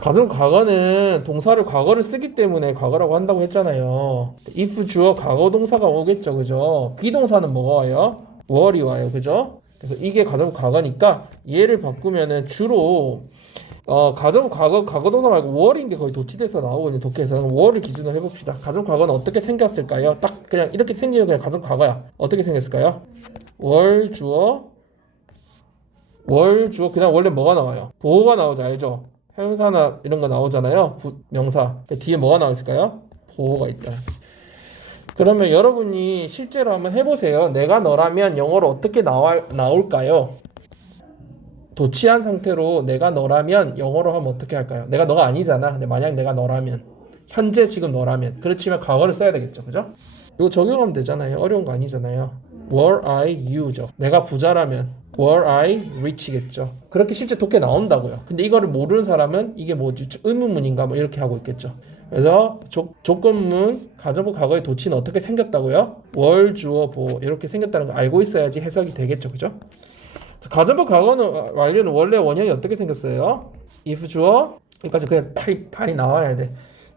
가정법 과거는 동사를 과거를 쓰기 때문에 과거라고 한다고 했잖아요. if 주어 과거 동사가 오겠죠. 그죠? 비동사는 뭐가 와요? were이 와요. 그죠? 그래서 이게 가정법 과거니까 얘를 바꾸면은 주로 가정법 과거 동사 말고 were인 게 거의 도치돼서 나오거든요. 독해에서는 were를 기준으로 해봅시다. 가정법 과거는 어떻게 생겼을까요? 딱 그냥 이렇게 생기면 그냥 가정법 과거야. 어떻게 생겼을까요? were 주어 그냥 원래 뭐가 나와요? 보호가 나오죠. 알죠? 형용사나 이런 거 나오잖아요. 명사. 뒤에 뭐가 나왔을까요? 보호가 있다. 그러면 여러분이 실제로 한번 해보세요. 내가 너라면 영어로 어떻게 나올까요? 도치한 상태로 내가 너라면 영어로 하면 어떻게 할까요? 내가 너가 아니잖아. 근데 만약 내가 너라면 현재 지금 너라면 그렇지만 과거를 써야 되겠죠. 그죠? 이거 적용하면 되잖아요. 어려운 거 아니잖아요. Were I you죠. 내가 부자라면 Were I rich겠죠. 그렇게 실제 독해 나온다고요. 근데 이거를 모르는 사람은 이게 뭐지? 의문문인가 뭐 이렇게 하고 있겠죠. 그래서 조건문 가정법 과거의 도치는 어떻게 생겼다고요? 월 주어 보호 이렇게 생겼다는 거 알고 있어야지 해석이 되겠죠. 그죠? 가정법 과거는 완료는 원래 원형이 어떻게 생겼어요? if 주어 여기까지 그냥 팔이 나와야 돼.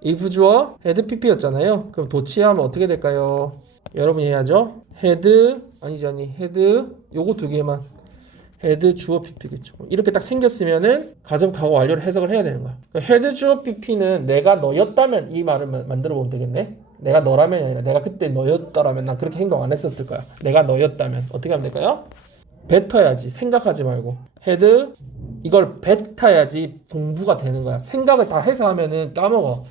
if 주어 had pp였잖아요. 그럼 도치하면 어떻게 될까요? 여러분이 해야죠. had had 요거 2개만 had 주어 pp겠죠. 이렇게 딱 생겼으면은 가정법 과거 완료를 해석을 해야 되는 거야. had 주어 pp는 내가 너였다면 이 말을 만들어 보면 되겠네. 내가 너라면이 아니라 내가 그때 너였더라면 난 그렇게 행동 안 했었을 거야. 내가 너였다면 어떻게 하면 될까요? 뱉어야지. 생각하지 말고. had 이걸 뱉어야지 공부가 되는 거야. 생각을 다 해서 하면은 까먹어.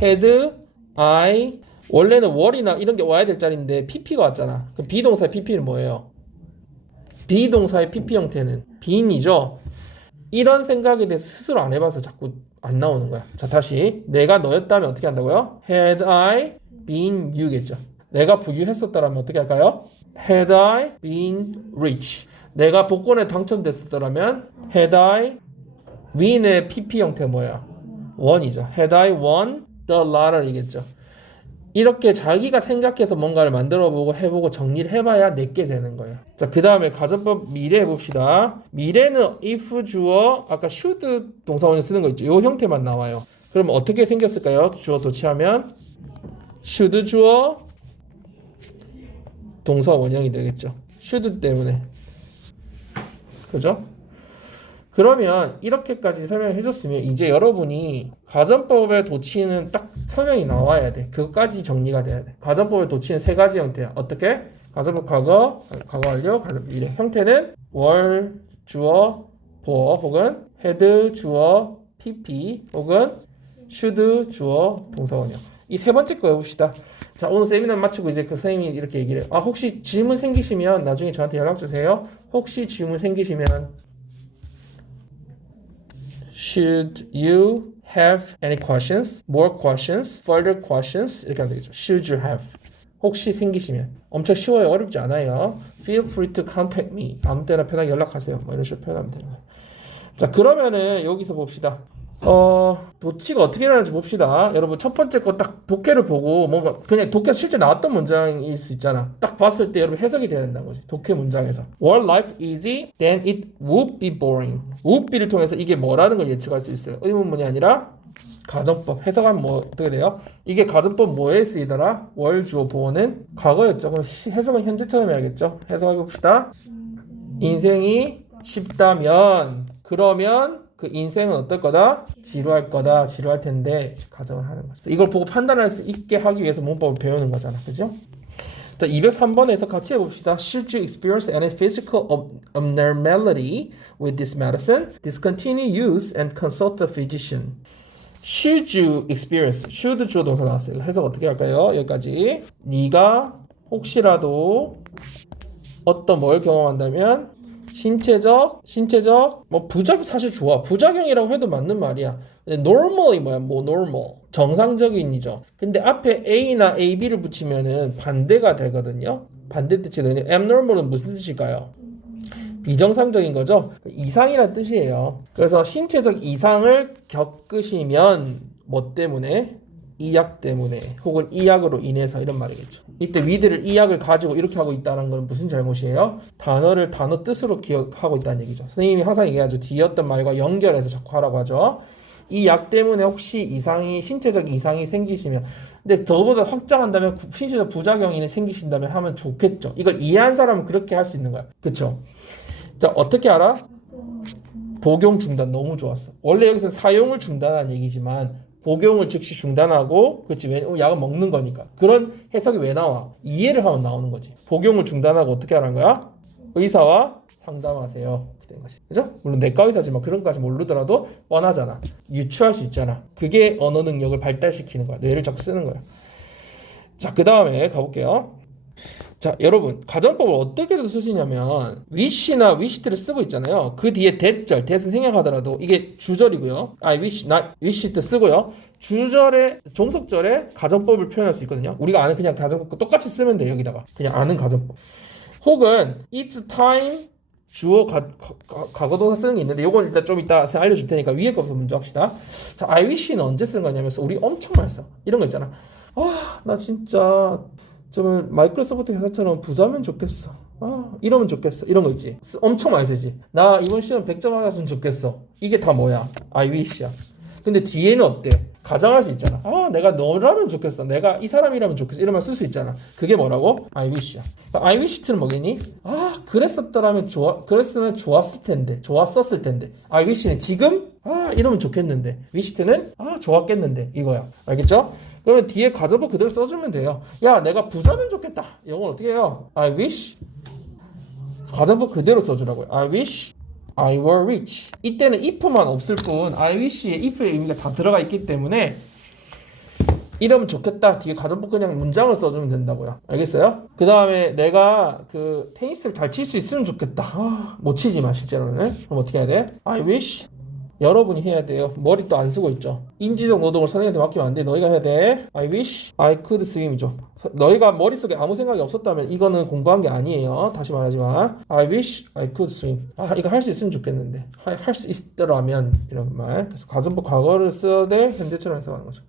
had I 원래는 were이나 이런 게 와야 될 자리인데 pp가 왔잖아. 그럼 비동사의 pp는 뭐예요? 비동사의 pp 형태는 being이죠. 이런 생각에 대해서 스스로 안 해봐서 자꾸 안 나오는 거야. 자, 다시. 내가 너였다면 어떻게 한다고요? Had I been you겠죠. 내가 부유했었더라면 어떻게 할까요? Had I been rich. 내가 복권에 당첨됐었더라면 Had I win의 PP 형태 뭐야? won이죠. Had I won the lottery겠죠. 이렇게 자기가 생각해서 뭔가를 만들어보고 해보고 정리를 해봐야 내게 되는 거예요. 자, 그 다음에 가정법 미래 해봅시다. 미래는 if 주어 아까 should 동사원을 쓰는 거 있죠. 이 형태만 나와요. 그럼 어떻게 생겼을까요? 주어 도치하면 should 주어 동사 원형이 되겠죠. should 때문에. 그죠? 그러면 이렇게까지 설명을 해줬으면 이제 여러분이 가정법의 도치는 딱 설명이 나와야 돼. 그것까지 정리가 돼야 돼. 가정법의 도치는 세 가지 형태야. 어떻게? 가정법 과거, 과거 완료, 가정법 미래. 형태는 월, 주어, 보어 혹은 had, 주어, pp 혹은 should, 주어, 동사 원형. 이 세 번째 거 해봅시다. 자, 오늘 세미나 마치고 이제 그 선생님이 이렇게 얘기를 해요. 혹시 질문 생기시면 나중에 저한테 연락 주세요. 혹시 질문 생기시면 Should you have any questions? More questions? Further questions? 이렇게 하면 되겠죠. Should you have? 혹시 생기시면. 엄청 쉬워요. 어렵지 않아요. Feel free to contact me. 아무 때나 편하게 연락하세요. 뭐 이런 식으로 표현하면 되는 거예요. 자, 그러면은 여기서 봅시다. 도치가 어떻게 일어나는지 봅시다. 여러분 첫 번째 거 딱 독해를 보고 뭔가 그냥 독해 실제 나왔던 문장일 수 있잖아. 딱 봤을 때 여러분 해석이 돼야 된다는 거지. 독해 문장에서 Were life easy, then it would be boring. would be를 통해서 이게 뭐라는 걸 예측할 수 있어요. 의문문이 아니라 가정법. 해석하면 뭐 어떻게 돼요? 이게 가정법 뭐에 쓰이더라? 월, 주어, 보어는 과거였죠. 그럼 해석은 현재처럼 해야겠죠. 해석해 봅시다. 인생이 쉽다면 그러면 그 인생은 어떨 거다? 지루할 거다. 지루할 텐데 가정을 하는 거죠. 이걸 보고 판단할 수 있게 하기 위해서 문법을 배우는 거잖아. 그죠? 자, 203번에서 같이 해봅시다. Should you experience any physical abnormality with this medicine? Discontinue use and consult the physician. Should you experience? should 주어 동사 나왔어요. 해석 어떻게 할까요? 여기까지. 네가 혹시라도 어떤 뭘 경험한다면 신체적, 뭐 부작 사실 좋아. 부작용이라고 해도 맞는 말이야. 근데 normal이 뭐야? 뭐 normal. 정상적인이죠. 근데 앞에 A나 AB를 붙이면은 반대가 되거든요. 반대 뜻이거든요. abnormal은 무슨 뜻일까요? 비정상적인 거죠. 이상이란 뜻이에요. 그래서 신체적 이상을 겪으시면 뭐 때문에? 이 약 때문에 혹은 이 약으로 인해서 이런 말이겠죠. 이때 위드를 이 약을 가지고 이렇게 하고 있다는 건 무슨 잘못이에요? 단어를 단어 뜻으로 기억하고 있다는 얘기죠. 선생님이 항상 얘기하죠. 뒤였던 말과 연결해서 자꾸 하라고 하죠. 이 약 때문에 혹시 이상이 신체적 이상이 생기시면 근데 더보다 확장한다면 신체적 부작용이 생기신다면 하면 좋겠죠. 이걸 이해한 사람은 그렇게 할 수 있는 거야. 그렇죠? 자, 어떻게 알아? 복용 중단 너무 좋았어. 원래 여기서 사용을 중단하는 얘기지만 복용을 즉시 중단하고 그렇지 왜냐면 약을 먹는 거니까 그런 해석이 왜 나와? 이해를 하면 나오는 거지. 복용을 중단하고 어떻게 하는 거야? 의사와 상담하세요. 이렇게 된 거지. 그죠? 물론 내과 의사지만 그런 것까지 모르더라도 뻔하잖아. 유추할 수 있잖아. 그게 언어 능력을 발달시키는 거야. 뇌를 자꾸 쓰는 거야. 자, 그 다음에 가볼게요. 자, 여러분 가정법을 어떻게 쓰시냐면 wish나 wished를 쓰고 있잖아요. 그 뒤에 that절, that은 생략하더라도 이게 주절이고요. wish, not wished 쓰고요. 주절에 종속절에 가정법을 표현할 수 있거든요. 우리가 아는 그냥 가정법 똑같이 쓰면 돼. 여기다가 그냥 아는 가정법. 혹은 it's time 주어 과거동사 쓰는 게 있는데 요건 일단 좀 이따 알려줄 테니까 위에 거부터 먼저 합시다. 자, I wish는 언제 쓰는 거냐면 우리 엄청 많이 써. 이런 거 있잖아. 나 진짜 좀 마이크로소프트 회사처럼 부자면 좋겠어. 이러면 좋겠어. 이런 거 있지. 엄청 많이 쓰지. 나 이번 시험 100점 받았으면 좋겠어. 이게 다 뭐야? I wish야. 근데 뒤에는 어때? 가정할 수 있잖아. 내가 너라면 좋겠어. 내가 이 사람이라면 좋겠어. 이런 말 쓸 수 있잖아. 그게 뭐라고? I wish야. I wish는 뭐겠니? 그랬었더라면 그랬으면 좋았을 텐데. 좋았었을 텐데. I wish는 지금? 이러면 좋겠는데. wish는? 좋았겠는데. 이거야. 알겠죠? 그러면 뒤에 가정법 그대로 써주면 돼요. 야, 내가 부자면 좋겠다. 이건 어떻게 해요? I wish. 가정법 그대로 써주라고요. I wish I were rich. 이때는 if만 없을 뿐 I wish에 if의 의미가 다 들어가 있기 때문에 이러면 좋겠다. 뒤에 가정법 그냥 문장을 써주면 된다고요. 알겠어요? 그 다음에 내가 그 테니스를 잘 칠 수 있으면 좋겠다. 못 치지만 실제로는. 그럼 어떻게 해야 돼? I wish. 여러분이 해야 돼요. 머리 또 안 쓰고 있죠. 인지적 노동을 선생님한테 맡기면 안 돼. 너희가 해야 돼. I wish I could swim이죠. 너희가 머릿속에 아무 생각이 없었다면 이거는 공부한 게 아니에요. 다시 말하지만 I wish I could swim. 이거 할 수 있으면 좋겠는데. 할 수 있더라면 이런 말. 그래서 가정법 과거를 써야 돼. 현재처럼 해석하는 거죠.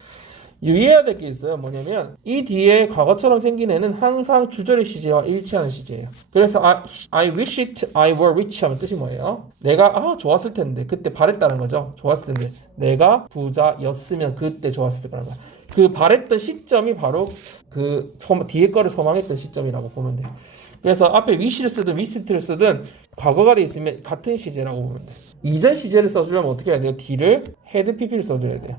유의해야 될 게 있어요. 뭐냐면 이 뒤에 과거처럼 생긴 애는 항상 주절의 시제와 일치하는 시제예요. 그래서 I wish it I were rich 하면 뜻이 뭐예요? 내가 좋았을 텐데 그때 바랬다는 거죠. 좋았을 텐데 내가 부자였으면 그때 좋았을 거라는 거야. 그 바랬던 시점이 바로 그 뒤에 거를 소망했던 시점이라고 보면 돼요. 그래서 앞에 wish를 쓰든 wish를 쓰든 과거가 돼 있으면 같은 시제라고 보면 돼요. 이전 시제를 써주려면 어떻게 해야 돼요? D를 had pp를 써줘야 돼요.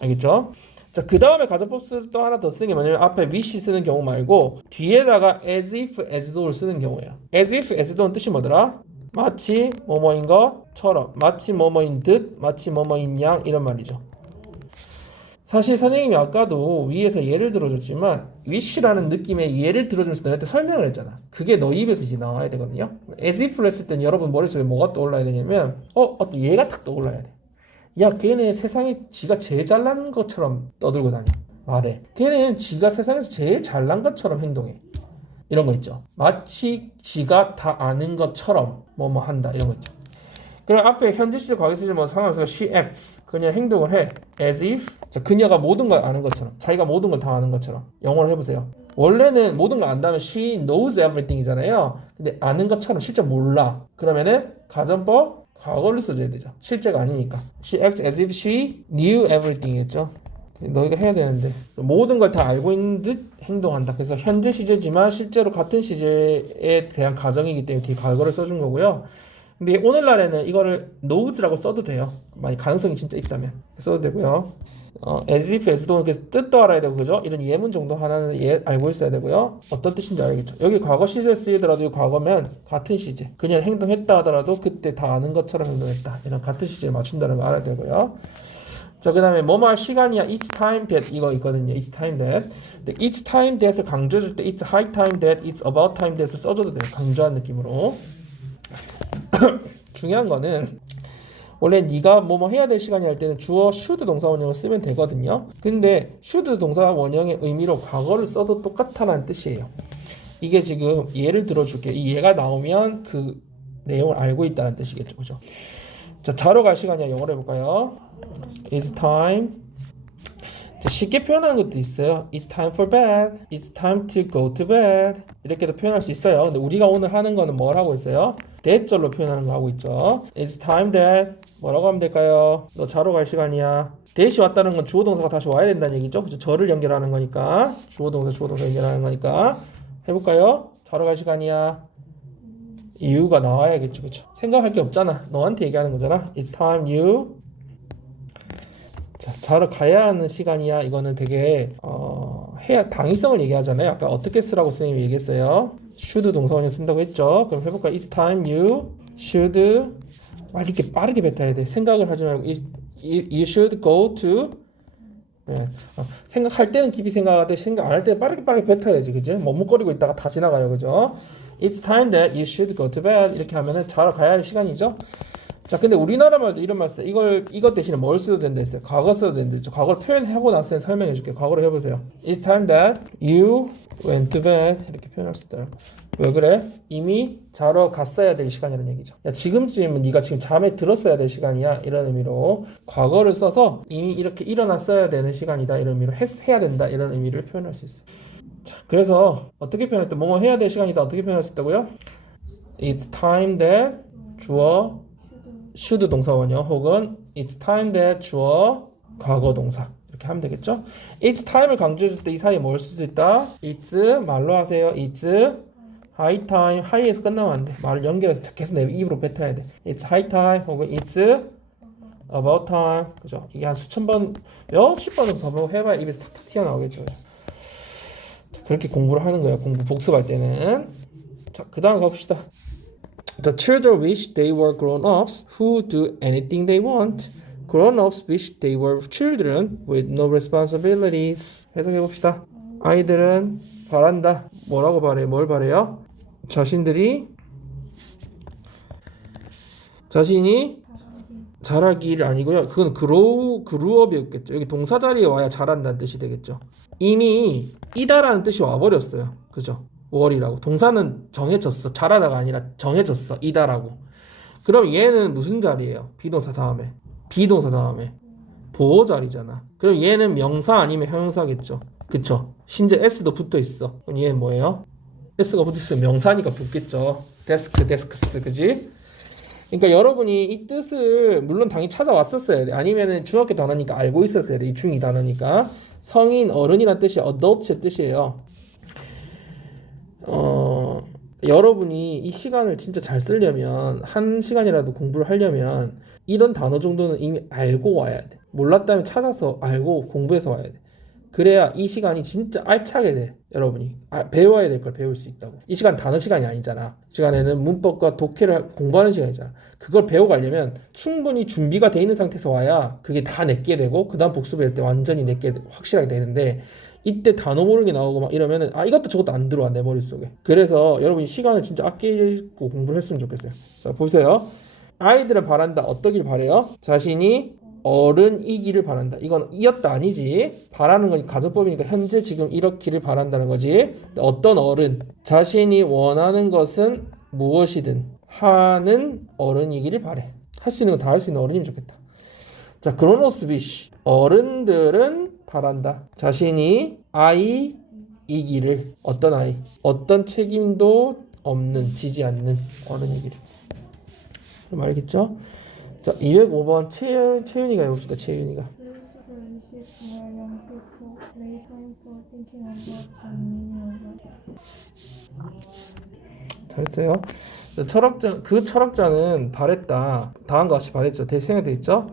알겠죠? 자, 그 다음에 가정법 또 하나 더 쓰는 게 뭐냐면 앞에 wish 쓰는 경우 말고 뒤에다가 as if, as though를 쓰는 경우예요. as if, as though는 뜻이 뭐더라? 마치 뭐뭐인 것처럼, 마치 뭐뭐인 듯, 마치 뭐뭐인 양 이런 말이죠. 사실 선생님이 아까도 위에서 예를 들어줬지만 wish라는 느낌의 예를 들어주면서 너한테 설명을 했잖아. 그게 너 입에서 이제 나와야 되거든요. as if를 했을 땐 여러분 머릿속에 뭐가 떠올라야 되냐면 어떤 예가 딱 떠올라야 돼. 야, 걔네 세상에 지가 제일 잘난 것처럼 떠들고 다녀. 말해. 걔는 지가 세상에서 제일 잘난 것처럼 행동해. 이런 거 있죠. 마치 지가 다 아는 것처럼 뭐뭐 한다. 이런 거 있죠. 그럼 앞에 현재 시제 과거 시제 뭐 상관없어서 she acts. 그냥 행동을 해. as if. 자, 그녀가 모든 걸 아는 것처럼. 자기가 모든 걸 다 아는 것처럼. 영어로 해보세요. 원래는 모든 걸 안다면 she knows everything이잖아요. 근데 아는 것처럼 실제 몰라. 그러면은 가정법 과거를 써줘야 되죠. 실제가 아니니까. She acts as if she knew everything이겠죠. 너희가 해야 되는데 모든 걸 다 알고 있는 듯 행동한다. 그래서 현재 시제지만 실제로 같은 시제에 대한 가정이기 때문에 뒤에 과거를 써준 거고요. 근데 오늘날에는 이거를 knows라고 써도 돼요. 만약 가능성이 진짜 있다면 써도 되고요. as if, as though 이렇게 뜻도 알아야 되고 그죠? 이런 예문 정도 하나는 알고 있어야 되고요. 어떤 뜻인지 알겠죠? 여기 과거 시제에 쓰이더라도 과거면 같은 시제. 그냥 행동했다 하더라도 그때 다 아는 것처럼 행동했다. 이런 같은 시제에 맞춘다는 거 알아야 되고요. 자, 그 다음에 뭐뭐 할 시간이야. It's time that 이거 있거든요. It's time that. 근데 It's time that을 강조해줄 때 It's high time that, It's about time that을 써줘도 돼요. 강조한 느낌으로. 중요한 거는 원래 네가 뭐뭐 해야 될 시간이 할 때는 주어 should 동사 원형을 쓰면 되거든요. 근데 should 동사 원형의 의미로 과거를 써도 똑같다는 뜻이에요. 이게 지금 예를 들어줄게. 이 예가 나오면 그 내용을 알고 있다는 뜻이겠죠. 그죠? 자, 자러 갈 시간이야. 영어로 해볼까요? It's time. 자, 쉽게 표현하는 것도 있어요. It's time for bed. It's time to go to bed. 이렇게도 표현할 수 있어요. 근데 우리가 오늘 하는 거는 뭘 하고 있어요? that절로 표현하는 거 하고 있죠. It's time that. 뭐라고 하면 될까요? 너 자러 갈 시간이야. that이 왔다는 건 주어 동사가 다시 와야 된다는 얘기죠. 그죠? 저를 연결하는 거니까. 주어 동사 연결하는 거니까. 해볼까요? 자러 갈 시간이야. 이유가 나와야겠죠. 그죠? 생각할 게 없잖아. 너한테 얘기하는 거잖아. It's time you. 자, 자러 가야 하는 시간이야. 이거는 되게 해야 당위성을 얘기하잖아요. 아까 어떻게 쓰라고 선생님이 얘기했어요. should 동사원형 쓴다고 했죠. 그럼 해볼까? It's time you should 이렇게 빠르게 뱉어야 돼. 생각을 하지 말고 you should go to 생각할 때는 깊이 생각하되 생각 안 할 때는 빠르게 뱉어야지. 그죠? 머뭇거리고 있다가 다 지나가요. 그죠? It's time that you should go to bed. 이렇게 하면은 자러 가야 할 시간이죠. 자, 근데 우리나라 말도 이런 말 써요. 이것 대신에 뭘 써도 된다 했어요. 과거 써도 된다 했죠. 과거를 표현하고 나서 설명해 줄게요. 과거로 해보세요. It's time that you went to bed. 이렇게 표현할 수 있다. 왜 그래? 이미 자러 갔어야 될 시간이라는 얘기죠. 야, 지금쯤은 네가 지금 잠에 들었어야 될 시간이야. 이런 의미로 과거를 써서 이미 이렇게 일어났어야 되는 시간이다. 이런 의미로 해야 된다. 이런 의미를 표현할 수 있어요. 자, 그래서 어떻게 표현할 때 뭐뭐 해야 될 시간이다. 어떻게 표현할 수 있다고요? It's time that 주어 should 동사원형 혹은 it's time that 주어 과거 동사 이렇게 하면 되겠죠? it's time을 강조해줄 때 이 사이에 뭘 쓸 수 있다? it's 말로 하세요. it's high time. high에서 끝나면 안 돼. 말을 연결해서 계속 내 입으로 뱉어야 돼. it's high time 혹은 it's about time. 그죠? 이게 한 수천 번, 몇십 번은 반복해봐야 입에서 탁탁 튀어나오겠죠. 자, 그렇게 공부를 하는 거예요. 공부 복습할 때는. 자, 그 다음 가봅시다. The children wish they were grown-ups who do anything they want. Grown-ups wish they were children with no responsibilities. 해석해 봅시다. 아이들은 바란다. 뭐라고 바래요? 뭘 바래요? 자신이 자라기를 아니고요. 그건 그루업이었겠죠. 여기 동사 자리에 와야 자란다는 뜻이 되겠죠. 이미 이다라는 뜻이 와버렸어요. 그죠? 월이라고. 동사는 정해졌어. 자라다가 아니라 정해졌어. 이다라고. 그럼 얘는 무슨 자리예요? 비동사 다음에. 보호 자리잖아. 그럼 얘는 명사 아니면 형용사겠죠. 그쵸? 심지어 S도 붙어 있어. 그럼 얘는 뭐예요? S가 붙어 있으면 명사니까 붙겠죠. 데스크스, 그지? 그러니까 여러분이 이 뜻을 물론 당연히 찾아왔었어야 돼. 아니면은 중학교 단어니까 알고 있었어야 돼. 이 중2 단어니까. 성인, 어른이란 뜻이 adult의 뜻이에요. 여러분이 이 시간을 진짜 잘 쓰려면, 한 시간이라도 공부를 하려면 이런 단어 정도는 이미 알고 와야 돼. 몰랐다면 찾아서 알고 공부해서 와야 돼. 그래야 이 시간이 진짜 알차게 돼. 여러분이 배워야 될 걸 배울 수 있다고. 이 시간 단어 시간이 아니잖아. 이 시간에는 문법과 독해를 공부하는 시간이잖아. 그걸 배워가려면 충분히 준비가 돼 있는 상태에서 와야 그게 다 내게 되고 그 다음 복습할 때 완전히 내게 확실하게 되는데, 이때 단어 모르게 나오고 막 이러면은 이것도 저것도 안 들어와 내 머릿속에. 그래서 여러분이 시간을 진짜 아끼고 공부를 했으면 좋겠어요. 자, 보세요. 아이들은 바란다. 어떠길 바래요? 자신이 어른이기를 바란다. 이건 이었다 아니지. 바라는 건 가정법이니까 현재 지금 이렇기를 바란다는 거지. 어떤 어른, 자신이 원하는 것은 무엇이든 하는 어른이기를 바래. 할 수 있는 건 다 할 수 있는 어른이면 좋겠다. 자, 그로노스 비시. 어른들은 바란다. 자신이 아이이기를. 어떤 아이? 어떤 책임도 없는, 지지 않는 어른이기를. 그럼 알겠죠? 자, 205번 채윤이가 해봅시다. 채윤이가. 잘했어요. 그 철학자는 바랬다. 다음과 같이 바랬죠. 대생에 돼 있죠.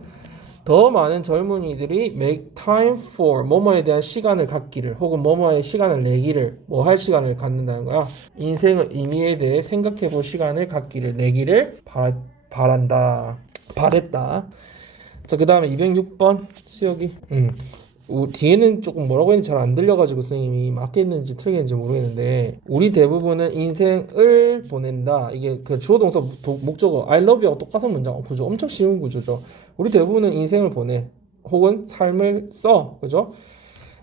더 많은 젊은이들이 make time for 뭐뭐에 대한 시간을 갖기를, 혹은 뭐뭐에 시간을 내기를, 뭐 할 시간을 갖는다는 거야. 인생의 의미에 대해 생각해 볼 시간을 갖기를, 내기를 바란다. 바랬다. 자, 그 다음에 206번 수혁이. 뒤에는 조금 뭐라고 했는지 잘 안 들려가지고 선생님이 맞겠는지 틀리겠는지 모르겠는데, 우리 대부분은 인생을 보낸다. 이게 그 주어 동사 목적어 I love you하고 똑같은 문장 구조, 엄청 쉬운 구조죠. 우리 대부분은 인생을 보내, 혹은 삶을 써, 그죠?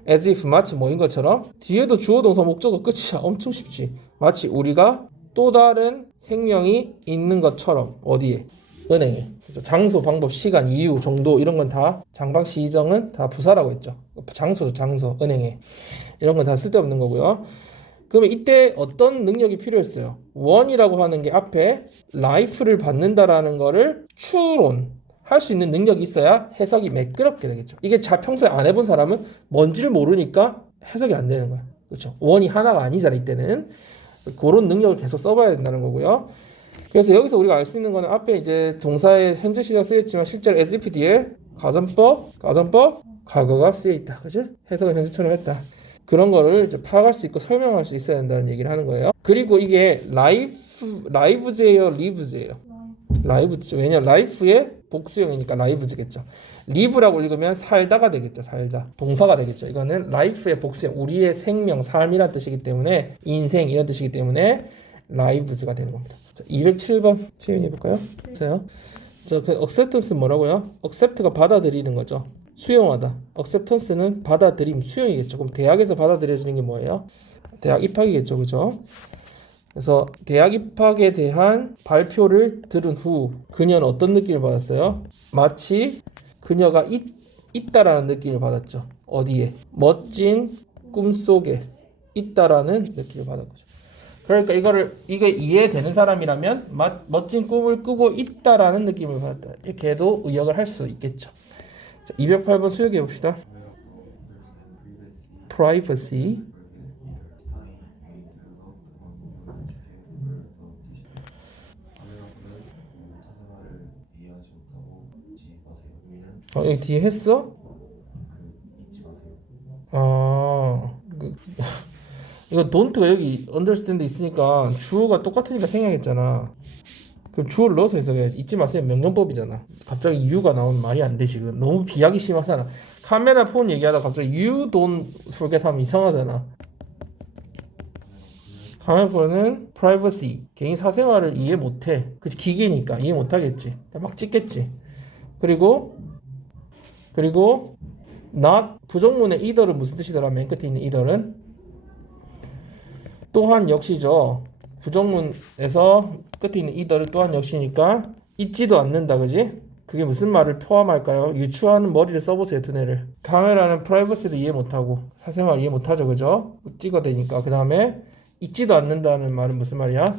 as if, 마치 뭐인 것처럼. 뒤에도 주어 동사 목적어 끝이야. 엄청 쉽지. 마치 우리가 또 다른 생명이 있는 것처럼. 어디에? 은행에. 장소, 방법, 시간, 이유, 정도, 이런 건 다 장방시 이정은 다 부사라고 했죠. 장소, 은행에. 이런 건 다 쓸데없는 거고요. 그러면 이때 어떤 능력이 필요했어요? 원이라고 하는 게 앞에 life를 받는다라는 거를 추론 할 수 있는 능력이 있어야 해석이 매끄럽게 되겠죠. 이게 잘 평소에 안 해본 사람은 뭔지를 모르니까 해석이 안 되는 거야. 그렇죠? 원이 하나가 아니잖아. 이때는 그런 능력을 계속 써봐야 된다는 거고요. 그래서 여기서 우리가 알 수 있는 거는 앞에 이제 동사의 현재 시제가 쓰였지만 실제로 as if 뒤에 가정법, 과거가 쓰여 있다. 그치? 해석을 현재처럼 했다. 그런 거를 이제 파악할 수 있고 설명할 수 있어야 된다는 얘기를 하는 거예요. 그리고 이게 live즈예요, live즈예요? live즈. 왜냐면 life의 복수형이니까 live즈겠죠. live라고 읽으면 살다가 되겠죠. 살다. 동사가 되겠죠. 이거는 life의 복수형, 우리의 생명, 삶이란 뜻이기 때문에, 인생 이런 뜻이기 때문에 lives가 되는 겁니다. 자, 207번 채윤이 해볼까요? 자, 그 acceptance는 뭐라고요? accept가 받아들이는 거죠. 수용하다. acceptance는 받아들임, 수용이겠죠. 그럼 대학에서 받아들여지는 게 뭐예요? 대학 입학이겠죠. 그죠? 그래서 대학 입학에 대한 발표를 들은 후 그녀는 어떤 느낌을 받았어요? 마치 그녀가 있다라는 느낌을 받았죠. 어디에? 멋진 꿈속에 있다라는 느낌을 받았죠. 그러니까 이게 이해되는 사람이라면 멋진 꿈을 꾸고 있다라는 느낌을 받았다. 이렇게도 의역을 할 수 있겠죠. 자, 208번 수역해 봅시다. privacy. 여기 뒤에 했어? 이거 don't가 여기 understand 있으니까 주어가 똑같으니까 생략했잖아. 그럼 주어를 넣어서 해석해야지. 잊지 마세요. 명령법이잖아. 갑자기 you가 나오면 말이 안 돼. 지금 너무 비약이 심하잖아. 카메라 폰 얘기하다 갑자기 you don't forget 하면 이상하잖아. 카메라 폰은 privacy, 개인 사생활을 이해 못해. 그치, 기계니까 이해 못하겠지. 막 찍겠지. 그리고 not 부정문의 either는 무슨 뜻이더라? 맨 끝에 있는 either는 또한 역시죠. 부정문에서 끝에 있는 either는 또한 역시니까 잊지도 않는다. 그지? 그게 무슨 말을 포함할까요? 유추하는 머리를 써보세요. 두뇌를. 카메라는 privacy도 이해 못하고 사생활 이해 못하죠. 그죠? 찍어대니까. 그 다음에 잊지도 않는다는 말은 무슨 말이야?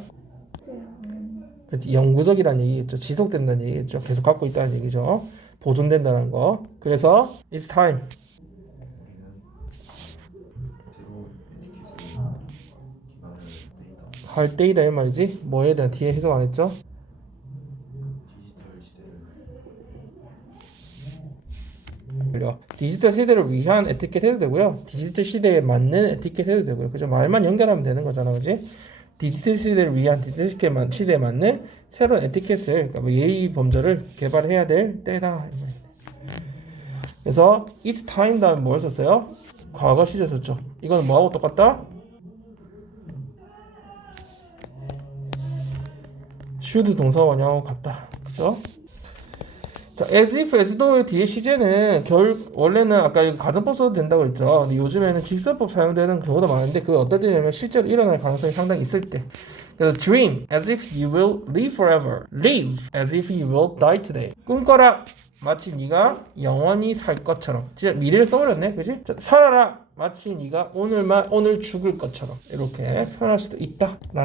그렇지, 영구적이라는 얘기겠죠. 지속된다는 얘기겠죠. 계속 갖고 있다는 얘기죠. 보존된다는 거. 그래서 it's time. 할 때이다 이 말이지. 뭐에 대한 뒤에 해석 안 했죠? 디지털 시대를 위한 에티켓 해도 되고요. 디지털 시대에 맞는 에티켓 해도 되고요. 그죠? 말만 연결하면 되는 거잖아, 그지? 디지털 시대를 위한 디지털 시대에 맞는 새로운 에티켓을, 그러니까 뭐 예의 범절을 개발해야 될 때다. 그래서 it's time 다음에 뭘 썼어요? 과거 시제 썼죠. 이거는 뭐하고 똑같다? should 동사 원형하고 같다. 그죠? 자, as if, as though의 뒤에 시제는 원래는 아까 이거 가정법 써도 된다고 했죠. 근데 요즘에는 직설법 사용되는 경우도 많은데 그게 어떨 때냐면 실제로 일어날 가능성이 상당히 있을 때. 그래서 dream as if you will live forever. live as if you will die today. 꿈꿔라 마치 네가 영원히 살 것처럼. 진짜 미래를 써버렸네, 그지? 자, 살아라 마치 네가 오늘 죽을 것처럼. 이렇게 표현할 수도 있다.